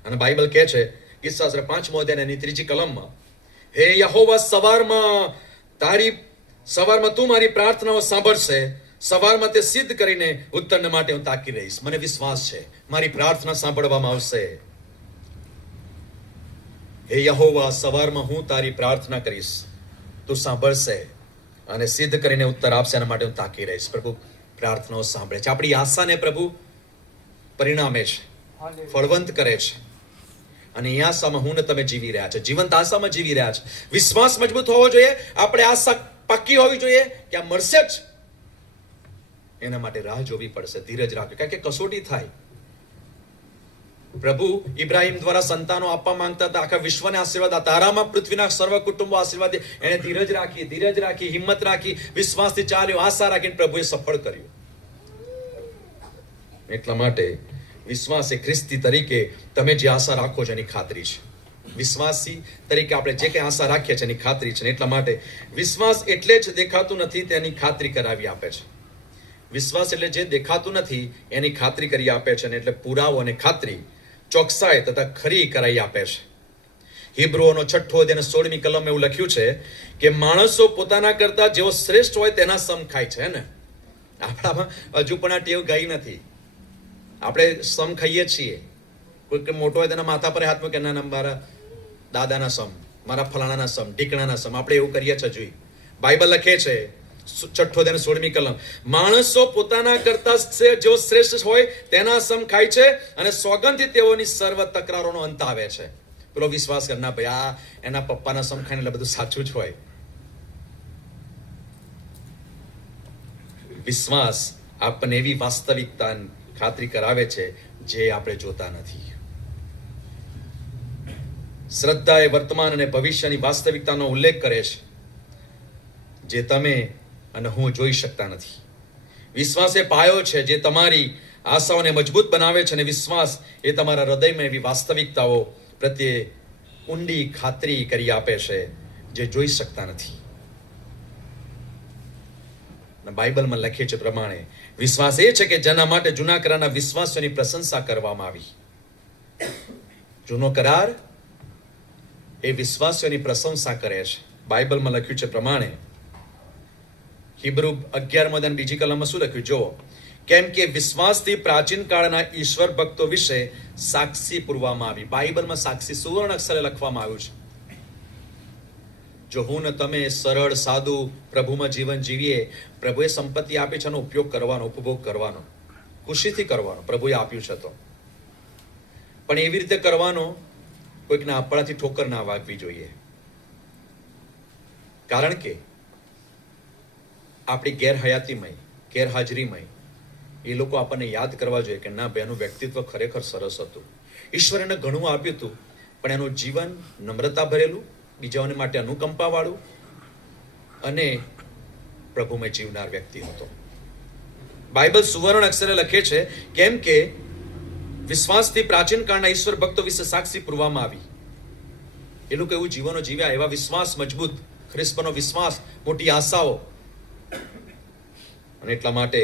અને બાઇબલ કહે છે ઈસાયા 5મો અધ્યાયની 3જી કલમમાં, હે યહોવા, સવારમાં તું મારી પ્રાર્થનાઓ સાંભળશે, સવારમાં તે સિદ્ધ કરીને ઉત્તરને માટે હું તાકી રહીશ. મને વિશ્વાસ છે મારી પ્રાર્થના સાંભળવામાં આવશે. હે યહોવા, સવારમાં હું તારી પ્રાર્થના કરીશ, તું સાંભળશે અને સિદ્ધ કરીને ઉત્તર આપશે. એના માટે હું તાકી રહીશ. પ્રભુ પ્રાર્થનાઓ સાંભળે છે. આપણી આશાને પ્રભુ પરિણામે છે, ફળવંત કરે છે. અને એ આશામાં હું ને તમે જીવી રહ્યા છે, જીવંત આશામાં જીવી રહ્યા છે. વિશ્વાસ મજબૂત હોવો જોઈએ. આપણે આશા પાકી હોવી જોઈએ કે આ મળશે જ. એના માટે રાહ જોવી પડશે, ધીરજ રાખવી, કારણ કે કસોટી થાય. પ્રભુ ઇબ્રાહિમ દ્વારા સંતાનો આપવા માંગતા હતા, આખા વિશ્વને આશીર્વાદ, તારામાં પૃથ્વીના સર્વ કુટુંબો આશીર્વાદ. એને ધીરજ રાખી, હિંમત રાખી, વિશ્વાસથી ચાલ્યો, આશા રાખીને પ્રભુએ સફળ કર્યું. એટલા માટે વિશ્વાસ એ ખ્રિસ્તી તરીકે તમે જે આશા રાખો છો એની ખાતરી છે. વિશ્વાસી તરીકે આપણે જે કંઈ આશા રાખીએ છીએ એની ખાતરી છે. એટલા માટે વિશ્વાસ એટલે જ દેખાતું નથી તેની ખાતરી કરાવી આપે છે. વિશ્વાસ એટલે જે દેખાતું નથી એની ખાતરી કરી આપે છે. એટલે પુરાવો અને ખાતરી, ચોકસાઈ તથા ખરી કરાવી આપે છે. હિબ્રુઓનો 6ઠ્ઠો અધ્યાય 16મી કલમ એવું લખ્યું છે કે માણસો પોતાના કરતા જેવો શ્રેષ્ઠ હોય તેના સમ ખાય છે. ને આપણામાં હજુ પણ આ ટેવ ગઈ નથી. આપણે સમ ખાઈએ છીએ. કોઈ મોટો હોય તેના માથા પર હાથ મૂકે, ના મારા દાદાના સમ, મારા ફલાણાના સમ, ઢીકણાના સમ. આપણે એવું કરીએ છીએ. જોઈ બાઇબલ લખે છે 6ઠ્ઠો અધ્યાય 16મી કલમ, માણસો પોતાના કરતા જેવો શ્રેષ્ઠ હોય તેના સમ ખાય છે અને સોગંદથી તેઓની સર્વ તકરારોનો અંત આવે છે. પેલો વિશ્વાસ કરના ભાઈ આ એના પપ્પાના સમ ખાઈને એટલે બધું સાચું જ હોય. વિશ્વાસ આપણને એવી વાસ્તવિકતા ખાતરી કરાવે છે જે આપણે જોતા નથી. શ્રદ્ધા એ વર્તમાન અને ભવિષ્યની વાસ્તવિકતાનો ઉલ્લેખ કરે છે જે તમે અને હું જોઈ શકતા નથી. વિશ્વાસ એ પાયો છે જે તમારી આશાઓને મજબૂત બનાવે છે, અને વિશ્વાસ એ તમારા હૃદયમાં એવી વાસ્તવિકતાઓ પ્રત્યે ઊંડી ખાતરી કરી આપે છે જે જોઈ શકતા નથી. બાઇબલમાં લખે છે પ્રમાણે વિશ્વાસ એ છે કે જેના માટે જૂના કરારના વિશ્વાસોની પ્રશંસા કરવામાં આવી. જૂનો કરાર એ વિશ્વાસોની પ્રશંસા કરે છે. બાઇબલમાં લખ્યું છે પ્રમાણે હિબ્રુ 11 બીજી કલમમાં શું લખ્યું જુઓ, કેમ કે વિશ્વાસથી પ્રાચીન કાળના ઈશ્વર ભક્તો વિશે સાક્ષી પૂરવામાં આવી. બાઇબલમાં સાક્ષી સુવર્ણ અક્ષરે લખવામાં આવ્યું છે. જો હું ને તમે સરળ સાદું પ્રભુમાં જીવન જીવીએ, પ્રભુએ સંપત્તિ આપી છે એનો ઉપયોગ કરવાનો, ઉપભોગ કરવાનો, ખુશીથી કરવાનો પ્રભુએ આપ્યું છે તો, પણ એવી રીતે કરવાનો કોઈકના આપણાથી ઠોકર ના વાગવી જોઈએ. કારણ કે આપણી ગેરહયાતીમય, ગેરહાજરીમય એ લોકો આપણને યાદ કરવા જોઈએ કે ના ભાઈ એનું વ્યક્તિત્વ ખરેખર સરસ હતું, ઈશ્વર એને ઘણું આપ્યું હતું, પણ એનું જીવન નમ્રતા ભરેલું, બીજાઓને માટે અનુકંપા વાળું અને પ્રભુમાં જીવનાર વ્યક્તિ હતો. બાઇબલ સુવર્ણ અક્ષરે લખે છે કેમ કે વિશ્વાસથી પ્રાચીન કાળના ઈશ્વર ભક્તો વિશે સાક્ષી પૂરવામાં આવી. એ લોકો એવું જીવનો જીવ્યા, એવા વિશ્વાસ મજબૂત, ખ્રિસ્ત પરનો વિશ્વાસ, મોટી આશાઓ. અને એટલા માટે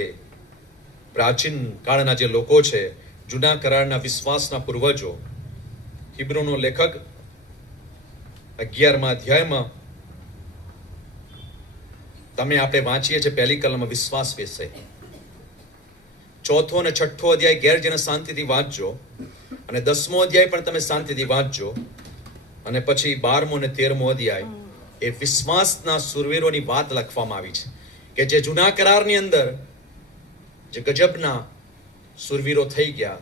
પ્રાચીન કાળના જે લોકો છે, જૂના કરારના વિશ્વાસના પૂર્વજો, હિબ્રુનો લેખક 11મા અધ્યાયમાં તમે આપણે વાંચીએ છીએ પહેલી કલમમાં વિશ્વાસ વિશે. 4થો અને 6થો અધ્યાય ઘેર જઈને શાંતિથી વાંચજો, અને 10મો અધ્યાય પણ તમે શાંતિથી વાંચજો, અને પછી 12મો અને 13મો અધ્યાય એ વિશ્વાસના સુરવીરોની વાત લખવામાં આવી છે કે જે જૂના કરારની અંદર જે ગજબના સુરવીરો થઈ ગયા,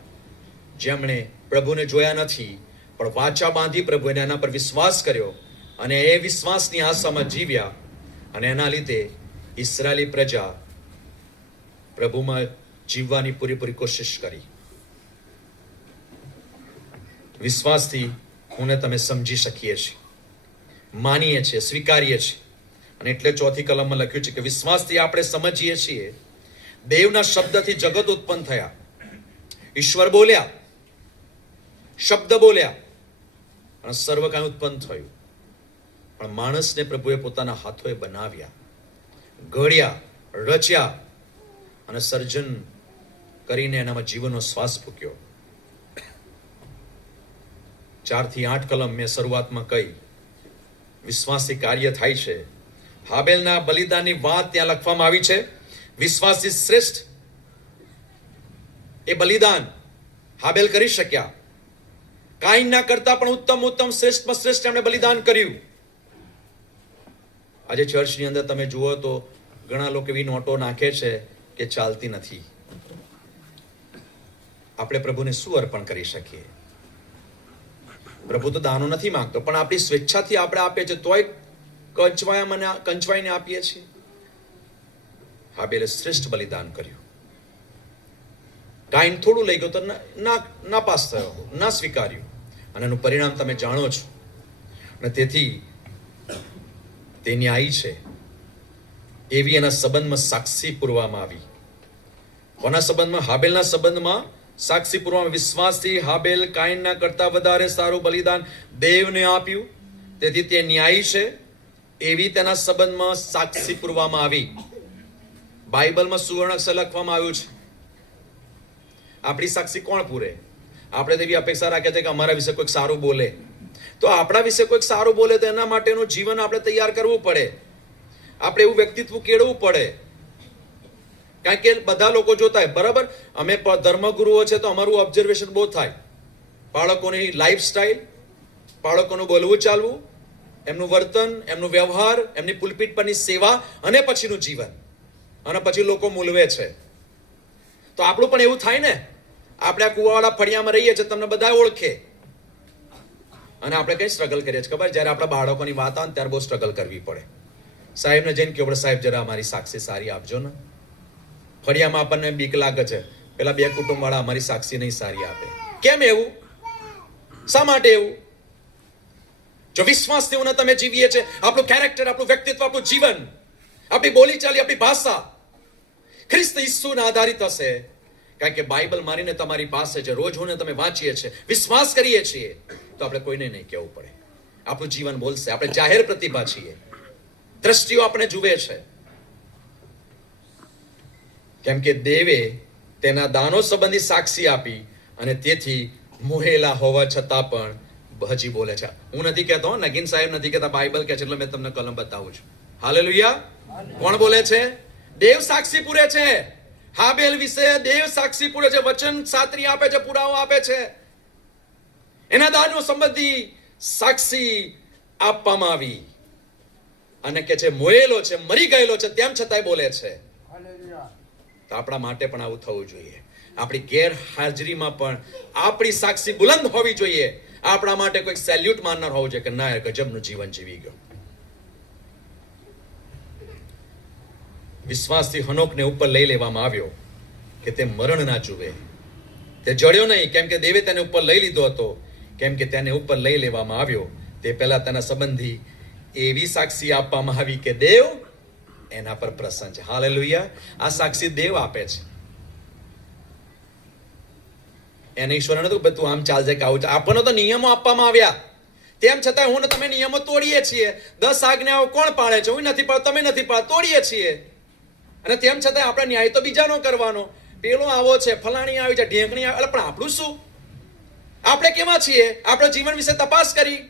જેમણે પ્રભુને જોયા નથી પણ વાચા બાંધી પ્રભુને એના પર વિશ્વાસ કર્યો અને એ વિશ્વાસની આશામાં જીવ્યા, અને એના લીધે ઇસ્રાયેલી પ્રજા પ્રભુમાં જીવવાની પૂરેપૂરી કોશિશ કરી. વિશ્વાસથી હું ને તમે સમજી શકીએ છીએ, માનીએ છીએ, સ્વીકારીએ છીએ. અને એટલે 4થી કલમમાં લખ્યું છે કે વિશ્વાસથી આપણે સમજીએ છીએ દેવના શબ્દથી જગત ઉત્પન્ન થયા. ઈશ્વર બોલ્યા, શબ્દ બોલ્યા અને સર્વ કાંઈ ઉત્પન્ન થયું. પણ માણસને પ્રભુએ પોતાના હાથોએ બનાવ્યા, ઘડ્યા, રચ્યા અને સર્જન કરીને એનામાં જીવનનો શ્વાસ ફૂક્યો. 4 થી 8 કલમ મેં શરૂઆતમાં કહી, વિશ્વાસથી કાર્ય થાય છે. હાબેલના બલિદાનની વાત ત્યાં લખવામાં આવી છે. વિશ્વાસથી શ્રેષ્ઠ એ બલિદાન હાબેલ કરી શક્યા. કાઈનના કરતા પણ ઉત્તમ શ્રેષ્ઠમાં શ્રેષ્ઠ એમણે બલિદાન કર્યું. આજે ચર્ચની અંદર તમે જુઓ તો ઘણા લોકો એવી નોટો નાખે છે કે ચાલતી નથી. આપણે પ્રભુને શું અર્પણ કરી શકીએ? પ્રભુ તો દાનો નથી માંગતો, પણ આપણી સ્વેચ્છાથી આપણે આપીએ છીએ તોય કંચવાઈને આપીએ છીએ. હાબેલે શ્રેષ્ઠ બલિદાન કર્યું. કાઈન થોડું લઈ ગયો તો ના પાસ થયો, ના સ્વીકાર્યું, અને એનું પરિણામ તમે જાણો છો. અને તેથી તે ન્યાયી છે એવી એના સંબંધમાં સાક્ષી પૂરવામાં આવી. કોના સંબંધમાં? હાબેલના સંબંધમાં સાક્ષી પૂરવામાં. વિશ્વાસથી હાબેલ કાઈનના કરતા વધારે સારું બલિદાન દેવને આપ્યું, તેથી તે ન્યાયી છે એવી તેના સંબંધમાં સાક્ષી પૂરવામાં આવી. બાઇબલમાં સુવર્ણ અક્ષર લખવામાં આવ્યું છે. આપણી સાક્ષી કોણ પૂરે? આપણે તેવી અપેક્ષા રાખીએ છીએ કે અમારા વિશે કોઈક સારું બોલે. તો આપણા વિશે કોઈક સારું બોલે તો એના માટેનું જીવન આપણે તૈયાર કરવું પડે. આપણે એવું વ્યક્તિત્વ કેળવવું પડે. કારણ કે બધા લોકો જોતા હોય, બરાબર, અમે ધર્મગુરુઓ છે તો અમારું ઓબ્ઝર્વેશન બહુ થાય. બાળકોની લાઈફસ્ટાઈલ, બાળકોનું બોલવું ચાલવું, એમનું વર્તન, એમનું વ્યવહાર, એમની પુલપીટ પરની સેવા, અને પછીનું જીવન, અને પછી લોકો મૂલવે છે. તો આપણું પણ એવું થાય ને. આપણે આ કુવાવાળા ફળિયામાં રહીએ છીએ, તમને બધા ઓળખે, અને આપણે કઈ સ્ટ્રગલ કરીએ છીએ ખબર? જ્યારે આપણા બાળકોની વાત આવે ત્યારે બહુ સ્ટ્રગલ કરવી પડે. સાહેબને જઈને કે સાહેબ જરા અમારી સાક્ષી સારી આપજો ને. ફળિયામાં આપણને બીક લાગે છે, પેલા બે કુટુંબવાળા અમારી સાક્ષી નહીં સારી આપે. કેમ એવું? શા માટે એવું? જો વિશ્વાસથી હું તમે જીવીએ છે, આપણું કેરેક્ટર, આપણું વ્યક્તિત્વ, આપણું જીવન, આપણી બોલીચાલી, આપણી ભાષા ખ્રિસ્ત ઈસુના આધારિત હશે. કારણ કે બાઇબલ મારીને તમારી પાસે છે, રોજ હું ને તમે વાંચીએ છીએ, વિશ્વાસ કરીએ છીએ, તો આપણે કોઈને નહીં કહેવું પડે. આપણું જીવન બોલશે. આપણે જાહેર પ્રતિભા છીએ. દ્રષ્ટિઓ આપણે જુએ છે. કેમ કે દેવે તેના દાનો સંબંધી સાક્ષી આપી અને તેથી મોહેલા હોવા છતાં પણ હજી બોલે છે. હું નથી કહેતો, નગીન સાહેબ નથી કહેતા, બાઇબલ કહે છે, એટલે મેં તમને કલમ બતાવું છું. હાલેલુયા. કોણ બોલે છે? દેવ સાક્ષી પૂરે છે. હાબેલ વિશે દેવ સાક્ષી પૂરે છે. વચન સાત્રી આપે છે, પુરાવો આપે છે. એના દાનો સંબંધી સાક્ષી આપવામાં આવી અને કે છે મોયેલો છે, મરી ગયેલો છે, તેમ છતાંય બોલે છે. તો આપણા માટે પણ આવું થવું જોઈએ. આપણી ગેરહાજરીમાં પણ આપણી સાક્ષી બુલંદ હોવી જોઈએ. આપણા માટે કોઈ સેલ્યુટ માનનાર હોવું જોઈએ કે ના, એ ગજબનું જીવન જીવી ગયો. વિશ્વાસથી હનોકને ઉપર લઈ લેવામાં આવ્યો કે તે મરણ ના જુએ. તે જડ્યો નહીં, કેમ કે દેવે તેને ઉપર લઈ લીધો હતો. કેમ કે તેને ઉપર લઈ લેવામાં આવ્યો તે પહેલા તેના સંબંધી એવી સાક્ષી આપવામાં આવી કે દેવ એના પર પ્રસન્ન છે. હાલેલુયા. આ સાક્ષી દેવ આપે છે. એને ઈશ્વર નતું તું આમ ચાલજે કે આવું ચાલ. આપણને તો નિયમો આપવામાં આવ્યા, તેમ છતાં હું ને તમે નિયમો તોડીએ છીએ. 10 આજ્ઞાઓ કોણ પાળે છે? હું નથી પાડતો, તમે નથી પાડતા, તોડીએ છીએ. અને તેમ છતાં આપણે ન્યાય તો બીજાનો કરવાનો. પેલો આવો છે, ફલાણી આવી છે, ઢેંકણી આવે. પણ આપણું શું? આપણે કેવા છીએ? આપણા જીવન વિશે તપાસ કરી.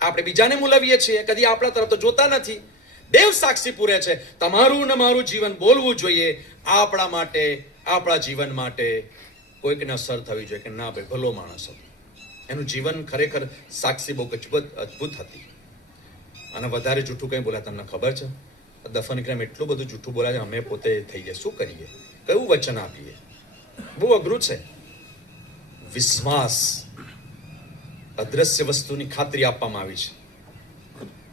આપણે બીજાને મૂલવીએ છીએ, કદી આપણા તરફ તો જોતા નથી. દેવ સાક્ષી પૂરે છે. તમારું ને મારું જીવન બોલવું જોઈએ. આપણા માટે, આપણા જીવન માટે કોઈકને અસર થવી જોઈએ કે ના ભાઈ ભલો માણસ હતો. એનું જીવન ખરેખર સાક્ષી બહુ અદ્ભુત હતી. અને વધારે જૂઠું કંઈ બોલ્યા તમને ખબર છે? દફન ક્રમ એટલું બધું જૂઠું બોલ્યા છે, અમે પોતે થઈ ગયા. શું કરીએ? કયું વચન આપીએ? બહુ અઘરું છે. વિશ્વાસ અદ્રશ્ય વસ્તુની ખાતરી આપવામાં આવી છે.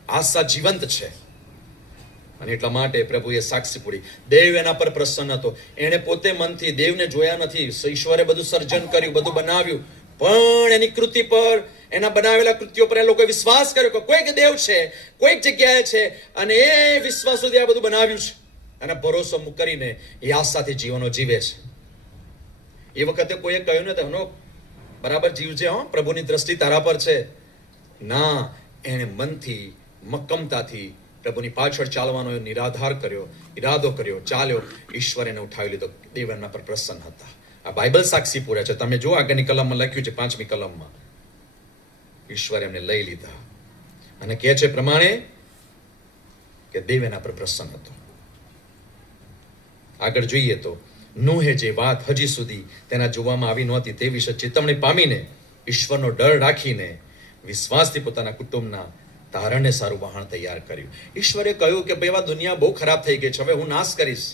આશા જીવંત છે અને એટલા માટે પ્રભુએ સાક્ષી પૂરી. દેવ એના પર પ્રસન્ન હતો. એણે પોતે મનથી દેવને જોયા નથી. ઈશ્વરે બધું સર્જન કર્યું, બધું બનાવ્યું, પણ એની કૃતિ પર, એના બનાવેલા કૃતિઓ પર એ લોકોએ વિશ્વાસ કર્યો કે કોઈક દેવ છે, કોઈક જગ્યાએ છે, અને એ વિશ્વાસ સુધી આ બધું બનાવ્યું છે. અને ભરોસો કરીને એ આશાથી જીવનો જીવે છે. એ વખતે કોઈએ કહ્યું ને એનો બરાબર જીવજે, હો, પ્રભુની દ્રષ્ટિ તારા પર છે. ના, એણે મનથી, મક્કમતાથી પ્રભુની પાછળ ચાલવાનો નિરાધાર કર્યો, ઈરાદો કર્યો, ચાલ્યો. ઈશ્વર એને ઉઠાવી લીધો. દેવ એના પર પ્રસન્ન હતા. આ બાઇબલ સાક્ષી પૂરે છે. તમે જો આગળની કલમમાં લખ્યું છે, 5મી કલમમાં, ઈશ્વર એમને લઈ લીધા અને કહે છે પ્રમાણે કે દેવ એના પર પ્રસન્ન હતો. આગળ જોઈએ તો નૂહે જે વાત હજી સુધી તેના જોવામાં આવી નહોતી તે વિશે ચેતવણી પામીને, ઈશ્વરનો ડર રાખીને, વિશ્વાસથી પોતાના કુટુંબના તારણને સારું વહાણ તૈયાર કર્યું. ઈશ્વરે કહ્યું કે ભાઈ આ દુનિયા બહુ ખરાબ થઈ ગઈ છે, હવે હું નાશ કરીશ.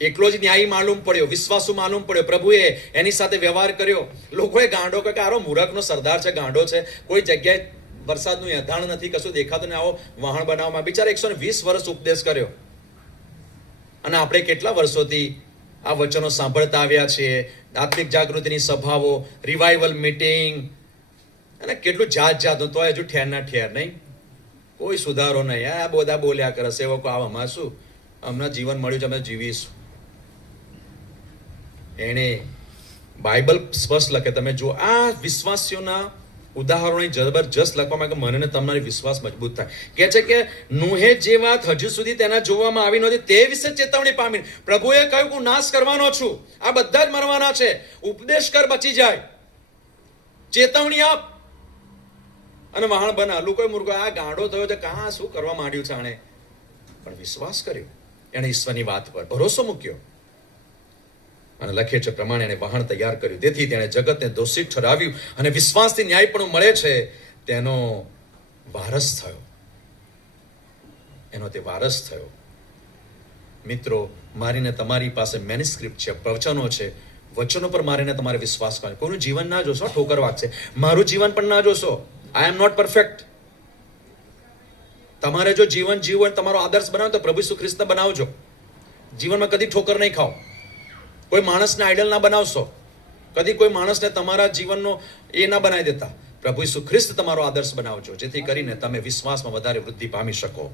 એકલો જ ન્યાયી માલુમ પડ્યો, વિશ્વાસુ માલુમ પડ્યો. પ્રભુએ એની સાથે વ્યવહાર કર્યો. લોકોએ ગાંડો કે આરો મૂરખનો સરદાર છે, ગાંડો છે, કોઈ જગ્યાએ વરસાદનું એધાણ નથી, કશું દેખાતું નહીં, આવો વહાણ બનાવવામાં. બિચારા 120 વર્ષ ઉપદેશ કર્યો. અને આપણે કેટલા વર્ષોથી આ વચનો સાંભળતા આવ્યા છીએ. આત્મિક જાગૃતિની સભાઓ, રિવાઇવલ મીટિંગ, અને કેટલું જાત જાતનું, તો હજુ ઠેરના ઠેર નહીં, કોઈ સુધારો નહીં. આ બધા બોલ્યા કરે સેવકો, આવામાં શું, હમણાં જીવન મળ્યું છે, અમે જીવીશું. એણે બાઇબલ સ્પષ્ટ લખે. તમે જો આ વિશ્વાસીઓના ઉદાહરણો જબરજસ્ત લખવામાં કે મને ને તમારી વિશ્વાસ મજબૂત થાય. કહે છે કે નૂહે જે વાત હજુ સુધી તેના જોવામાં આવી નહોતી તે વિશે ચેતવણી પામી. પ્રભુએ કહ્યું હું નાશ કરવાનો છું, આ બધા જ મરવાના છે, ઉપદેશ કર બચી જાય, ચેતવણી આપ અને વહાણ બના. લોકોએ મૂર્ખો આ ગાંડો થયો છે, કાં શું કરવા માંડ્યું છે આણે? પણ વિશ્વાસ કર્યો. એણે ઈશ્વરની વાત પર ભરોસો મૂક્યો અને લખે છે પ્રમાણે એને વહાણ તૈયાર કર્યું. તેથી તેણે જગતને દોષિત ઠરાવ્યું અને વિશ્વાસથી ન્યાયપણું મળે છે તેનો વારસ થયો. એનો તે વારસ થયો. મિત્રો, મારીને તમારી પાસે મેન્યુસ્ક્રિપ્ટ છે, પ્રવચનો છે, વચનો પર મારીને તમારે વિશ્વાસ કરવાનો. કોઈનું જીવન ના જોશો, ઠોકર વાગશે. મારું જીવન પણ ના જોશો. આઈ એમ નોટ પરફેક્ટ. તમારે જો જીવન જીવન તમારો આદર્શ બનાવો તો પ્રભુ ઈસુ ખ્રિસ્તને બનાવજો. જીવનમાં કદી ઠોકર નહીં ખાઓ. કોઈ માણસને આઈડલ ના બનાવશો. કદી કોઈ માણસને તમારા જીવનનો એ ના બનાવી દેતા. પ્રભુ ઈસુ ખ્રિસ્ત તમારો આદર્શ બનાવજો, જેથી કરીને તમે વિશ્વાસમાં વધારે વૃદ્ધિ પામી શકો.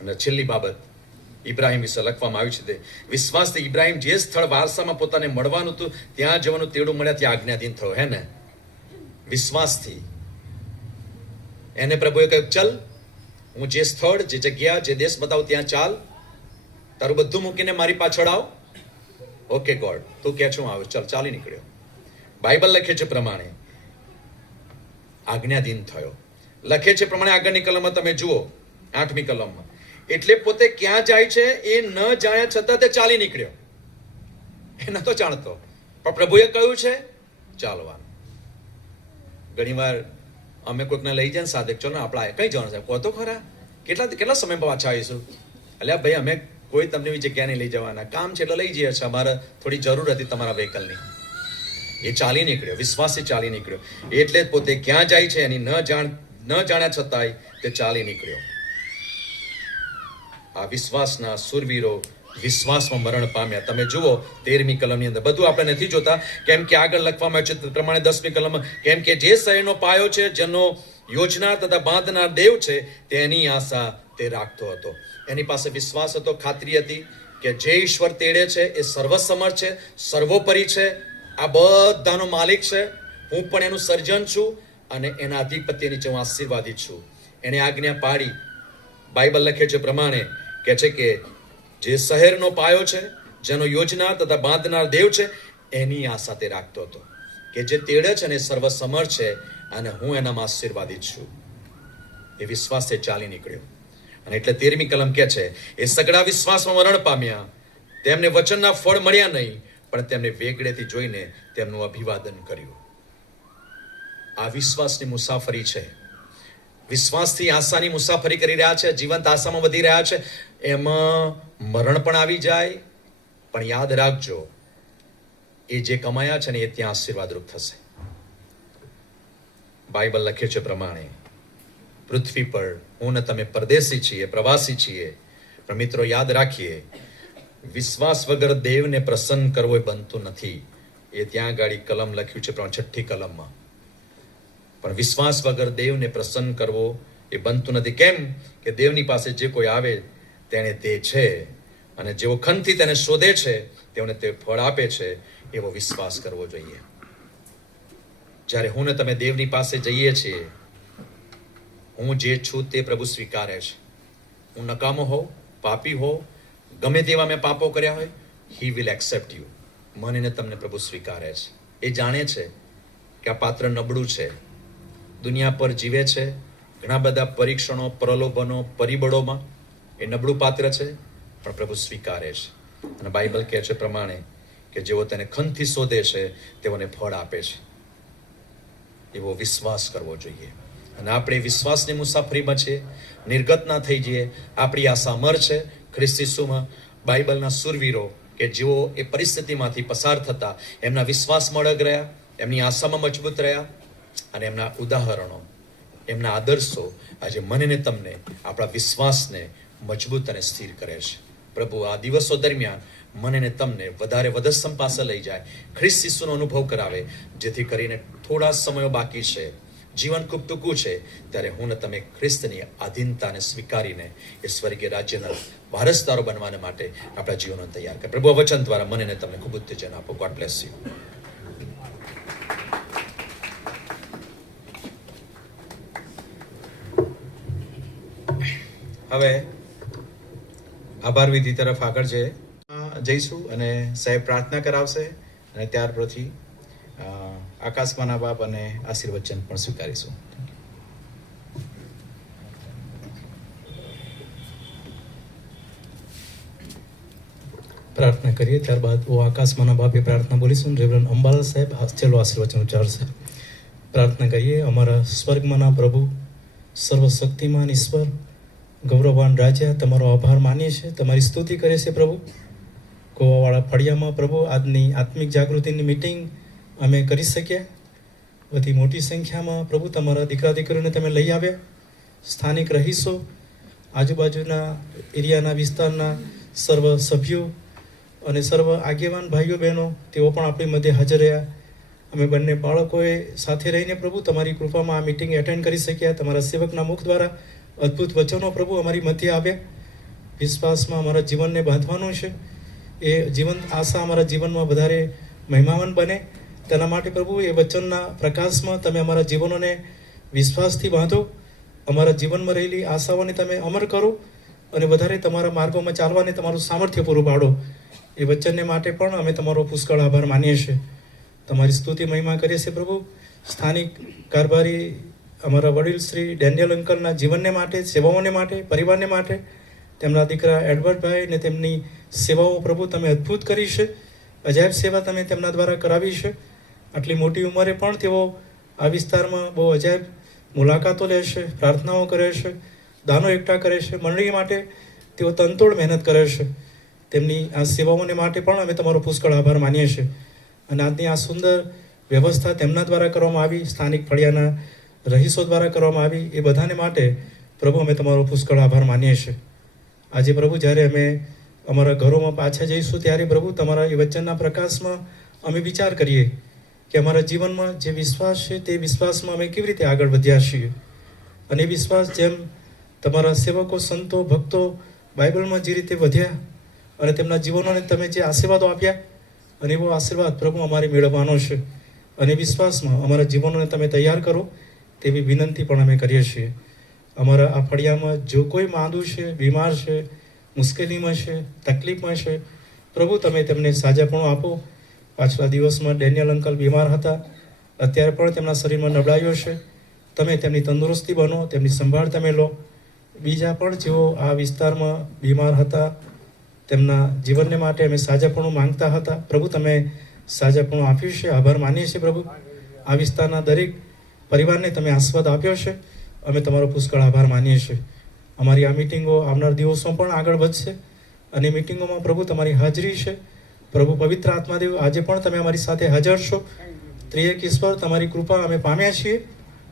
અને છેલ્લી બાબત ઇબ્રાહિમ વિશે લખવામાં આવ્યું છે તે વિશ્વાસથી ઇબ્રાહિમ જે સ્થળ વારસામાં પોતાને મળવાનું હતું ત્યાં જવાનું તેડું મળ્યા, ત્યાં આજ્ઞાધીન થયો. હે ને? વિશ્વાસથી એને પ્રભુએ કહ્યું, ચલ, હું જે સ્થળ, જે જગ્યા, જે દેશ બતાવું ત્યાં ચાલ, તારું બધું મૂકીને મારી પાછળ આવ. ઓકે ગોડ, તું કે છું આવ. ચાલ, ચાલી નીકળ્યો. બાઇબલ લખે છે પ્રમાણે આજ્ઞાધીન થયો. લખે છે પ્રમાણે આગળની કલમમાં તમે જુઓ, 8મી કલમમાં, એટલે પોતે ક્યાં જાય છે એ ન જાણ્યા છતાં તે ચાલી નીકળ્યો. એ નતો જાણતો, પણ પ્રભુએ કહ્યું છે ચાલવાનું. ઘણીવાર અમે કોઈકને લઈ જાય ને સાથે, ચલો ને આપણે કઈ જવાનું છે, કહો તો ખરા, કેટલા સમય પાછા આવીશું. એટલે ભાઈ અમે કોઈ તમને એવી જગ્યા નહીં લઈ જવાના, કામ છે એટલે લઈ જઈએ છીએ, અમારે થોડી જરૂર હતી તમારા વ્હીકલની. એ ચાલી નીકળ્યો, વિશ્વાસથી ચાલી નીકળ્યો. એટલે પોતે ક્યાં જાય છે એની ન જાણ્યા છતાંય તે ચાલી નીકળ્યો. આ વિશ્વાસના સુરવીરો વિશ્વાસમાં મરણ પામ્યા. તમે જુઓ 13મી કલમની અંદર, બધું આપણે નથી જોતા કેમ કે આગળ લખવામાં આવ્યું છે પ્રમાણે 10મી કલમમાં, કેમ કે જે શહેરનો પાયો છે, જેનો યોજનાર તથા બાંધનાર દેવ છે, તેની આશા તે રાખતો હતો. એની પાસે વિશ્વાસ હતો, ખાતરી હતી કે જે ઈશ્વર તેડે છે એ સર્વસમર્થ છે, સર્વોપરી છે, આ બધાનો માલિક છે. હું પણ એનું સર્જન છું અને એના અધિપત્ય નીચે હું આશીર્વાદિત છું. એને આજ્ઞા પાડી. બાઇબલ લખે છે પ્રમાણે કે છે કે જે શહેરનો પાયો છે, જેનો યોજનાર તથા બાંધનાર દેવ છે, એની આશા તે રાખતો હતો કે જે તેડે છે ને એ સર્વસમર્થ છે અને હું એનામાં આશીર્વાદિત છું. એ વિશ્વાસથી ચાલી નીકળ્યો. અને એટલે 13મી કલમ કે છે, એ સગડા વિશ્વાસમાં મરણ પામ્યા, તેમને વચનના ફળ મળ્યા નહીં, પણ તેમને વેગળેથી જોઈને તેમનું અભિવાદન કર્યું. આ વિશ્વાસની મુસાફરી છે. વિશ્વાસથી આશાની મુસાફરી કરી રહ્યા છે, જીવંત આશામાં વધી રહ્યા છે. એમાં મરણ પણ આવી જાય, પણ યાદ રાખજો, એ જે કમાયા છે ને એ ત્યાં આશીર્વાદરૂપ થશે. બાઇબલ લખે છે પ્રમાણે પૃથ્વી પર હું ને તમે પરદેશી છીએ, પ્રવાસી છીએ, પણ મિત્રો યાદ રાખીએ, વિશ્વાસ વગર દેવને પ્રસન્ન કરવો એ બનતું નથી. એ ત્યાં ગાડી કલમ લખ્યું છે પણ 6ઠ્ઠી કલમમાં. પણ વિશ્વાસ વગર દેવને પ્રસન્ન કરવો એ બનતું નથી. કેમ કે દેવની પાસે જે કોઈ આવે તેને તે છે, અને જેઓ ખનથી તેને શોધે છે તેઓને તે ફળ આપે છે. એવો વિશ્વાસ કરવો જોઈએ. જ્યારે હું ને તમે દેવની પાસે જઈએ છીએ, હું જે છું તે પ્રભુ સ્વીકારે છે. હું નકામો હોઉં, પાપી હોઉં, ગમે તેવા મેં પાપો કર્યા હોય, હી વિલ એક્સેપ્ટ યુ. મને ને તમને પ્રભુ સ્વીકારે છે. એ જાણે છે કે આ પાત્ર નબળું છે, દુનિયા પર જીવે છે, ઘણા બધા પરીક્ષણો, પ્રલોભનો, પરિબળોમાં એ નબળું પાત્ર છે, પણ પ્રભુ સ્વીકારે છે. અને બાઇબલ કહે છે પ્રમાણે કે જેઓ તેને ખનથી શોધે છે તેઓને ફળ આપે છે. એવો વિશ્વાસ કરવો જોઈએ. અને આપણે વિશ્વાસની મુસાફરીમાં છીએ, નિર્ગત ના થઈ જઈએ. આપણી આશા અમર છે ખ્રિસ્ત ઈસુમાં. બાઇબલના સુરવીરો કે જેઓ એ પરિસ્થિતિમાંથી પસાર થતા, એમના વિશ્વાસમાં અડગ રહ્યા, એમની આશામાં મજબૂત રહ્યા, અને એમના ઉદાહરણો, એમના આદર્શો આજે મને ને તમને આપણા વિશ્વાસને મજબૂત અને સ્થિર કરે છે. પ્રભુ આ દિવસો દરમિયાન મને ને તમને વધારે વધસ્તંભ પાસે લઈ જાય, ખ્રિસ્ત ઈસુનો અનુભવ કરાવે, જેથી કરીને થોડા સમયો બાકી છે, જીવન ખૂબ ટૂંકું છે, ત્યારે હું ને તમે ખ્રિસ્તની આધીનતાને સ્વીકારીને એ સ્વર્ગીય રાજ્યના વારસદારો બનવાને માટે આપણા જીવનને તૈયાર કરે. પ્રભુ વચન દ્વારા મને ને તમને ખૂબ ઉત્તેજન આપો. God bless you. હવે આભાર વિધિ તરફ આગળ જઈશું અને સાહેબ પ્રાર્થના કરાવશે, અને ત્યાર પછી આકાશમાંના બાપ અને આશીર્વચન પણ સ્વીકારીશું. પ્રાર્થના કરીએ, ત્યારબાદ હું આકાશમાંના બાપે પ્રાર્થના બોલીશું. રેવરન્ડ અંબાલાલ સાહેબ છેલ્લો આશીર્વચન ઉચ્ચારશે. પ્રાર્થના કરીએ. અમારા સ્વર્ગમાંના પ્રભુ, સર્વશક્તિમાન ઈશ્વર, ગૌરવવાન રાજા, તમારો આભાર માનીએ છીએ, તમારી સ્તુતિ કરે છે પ્રભુ. ગોવાવાળા ફળિયામાં પ્રભુ આજની આત્મિક જાગૃતિની મિટિંગ અમે કરી શક્યા. બધી મોટી સંખ્યામાં પ્રભુ તમારા દીકરા દીકરીઓને તમે લઈ આવ્યા. સ્થાનિક રહીશો, આજુબાજુના એરિયાના વિસ્તારના સર્વ સભ્યો અને સર્વ આગેવાન ભાઈઓ બહેનો તેઓ પણ આપણી મધ્યે હાજર રહ્યા. અમે બંને બાળકોએ સાથે રહીને પ્રભુ તમારી કૃપામાં આ મિટિંગ એટેન્ડ કરી શક્યા. તમારા સેવકના મુખ દ્વારા અદ્ભુત વચનો પ્રભુ અમારી મધ્યે આવ્યા. વિશ્વાસમાં અમારા જીવનને બાંધવાનું છે. એ જીવંત આશા અમારા જીવનમાં વધારે મહિમાવાન બને તેના માટે પ્રભુ એ વચનના પ્રકાશમાં તમે અમારા જીવનોને વિશ્વાસથી બાંધો. અમારા જીવનમાં રહેલી આશાઓને તમે અમર કરો અને વધારે તમારા માર્ગોમાં ચાલવાને તમારું સામર્થ્ય પૂરું પાડો. એ વચનને માટે પણ અમે તમારો પુષ્કળ આભાર માનીએ છીએ. તમારી સ્તુતિ મહિમા કરીએ છીએ પ્રભુ. સ્થાનિક કારભારી અમારા વડીલ શ્રી ડેનિયલ અંકલના જીવનને માટે, સેવાઓને માટે, પરિવારને માટે, તેમના દીકરા એડવર્ડભાઈ ને તેમની સેવાઓ પ્રભુ તમે અદ્ભુત કરી છે. અજાયબ સેવા તમે તેમના દ્વારા કરાવી છે. આટલી મોટી ઉંમરે પણ તેઓ આ વિસ્તારમાં બહુ અજાયબ મુલાકાતો લે છે, પ્રાર્થનાઓ કરે છે, દાનો એકઠા કરે છે. મંડળી માટે તેઓ તનતોડ મહેનત કરે છે. તેમની આ સેવાઓને માટે પણ અમે તમારો પુષ્કળ આભાર માનીએ છીએ. અને આજની આ સુંદર વ્યવસ્થા તેમના દ્વારા કરવામાં આવી, સ્થાનિક ફળિયાના રહીશો દ્વારા કરવામાં આવી, એ બધાને માટે પ્રભુ અમે તમારો પુષ્કળ આભાર માનીએ છીએ. આજે પ્રભુ જ્યારે અમે અમારા ઘરોમાં પાછા જઈશું ત્યારે પ્રભુ તમારા એ વચનના પ્રકાશમાં અમે વિચાર કરીએ કે અમારા જીવનમાં જે વિશ્વાસ છે તે વિશ્વાસમાં અમે કેવી રીતે આગળ વધ્યા છીએ. અને એ વિશ્વાસ જેમ તમારા સેવકો, સંતો, ભક્તો બાઇબલમાં જે રીતે વધ્યા અને તેમના જીવનોને તમે જે આશીર્વાદો આપ્યા, અને એવો આશીર્વાદ પ્રભુ અમારે મેળવવાનો છે. અને વિશ્વાસમાં અમારા જીવનોને તમે તૈયાર કરો તેવી વિનંતી પણ અમે કરીએ છીએ. અમારા આ ફળિયામાં જો કોઈ માંદું છે, બીમાર છે, મુશ્કેલીમાં છે, તકલીફમાં છે, પ્રભુ તમે તેમને સાજાપણું આપો. પાછલા દિવસમાં ડેનિયલ અંકલ બીમાર હતા, અત્યારે પણ તેમના શરીરમાં નબળાઈઓ છે. તમે તેમની તંદુરસ્તી બનો, તેમની સંભાળ તમે લો. બીજા પણ જેઓ આ વિસ્તારમાં બીમાર હતા, તેમના જીવનને માટે અમે સાજાપણું માંગતા હતા, પ્રભુ તમે સાજાપણું આપ્યું છે. આભાર માનીએ છીએ પ્રભુ. આ વિસ્તારના દરેક પરિવારને તમે આશીર્વાદ આપ્યો છે. અમે તમારો પુષ્કળ આભાર માનીએ છીએ. અમારી આ મિટિંગો આવનાર દિવસોમાં પણ આગળ વધશે અને મિટિંગોમાં પ્રભુ તમારી હાજરી છે. પ્રભુ પવિત્ર આત્માદેવ આજે પણ તમે અમારી સાથે હાજર છો. ત્રિએક ઈશ્વર તમારી કૃપા અમે પામ્યા છીએ,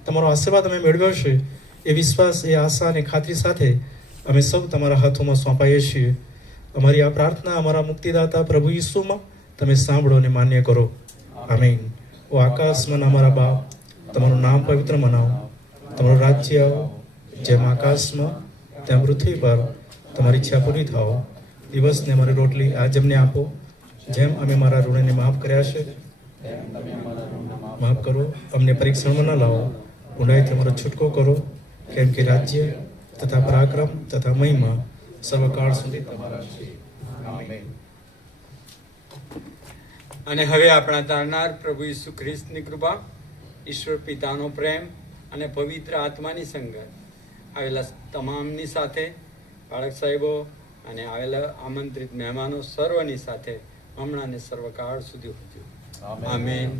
તમારો આશીર્વાદ અમે મેળવ્યો છે. એ વિશ્વાસ, એ આશા અને ખાતરી સાથે અમે સૌ તમારા હાથોમાં સોંપાઈએ છીએ. અમારી આ પ્રાર્થના અમારા મુક્તિદાતા પ્રભુ ઈસુમાં તમે સાંભળો અને માન્ય કરો. આમીન. ઓ આકાશમાં અમારા બાપ, તમારું નામ પવિત્ર મનાવો, તમારું રાજ્ય આવો, જેમ આકાશમાં તેમ પૃથ્વી પર તમારી ઈચ્છા પૂરી થાઓ. દિવસને અમારી રોટલી આજ અમને આપો, જેમ અમે મારા ઋણને માફ કર્યા છે માફ કરો. અમને પરીક્ષણમાં ન લાવો, ઊંડાઈથી અમારો છૂટકો કરો, કેમ કે રાજ્ય તથા પરાક્રમ તથા મહિમા સર્વકાળ સુધી તમારા છે. આમીન. અને હવે આપણા તારનાર પ્રભુ ઈસુ ખ્રિસ્તની કૃપા, ઈશ્વર પિતાનો પ્રેમ અને પવિત્ર આત્માની સંગત આવેલા તમામની સાથે, બાળક સાહેબો અને આવેલા આમંત્રિત મહેમાનો સર્વની સાથે હમણાં ને સર્વકાળ સુધી હોય. આમીન.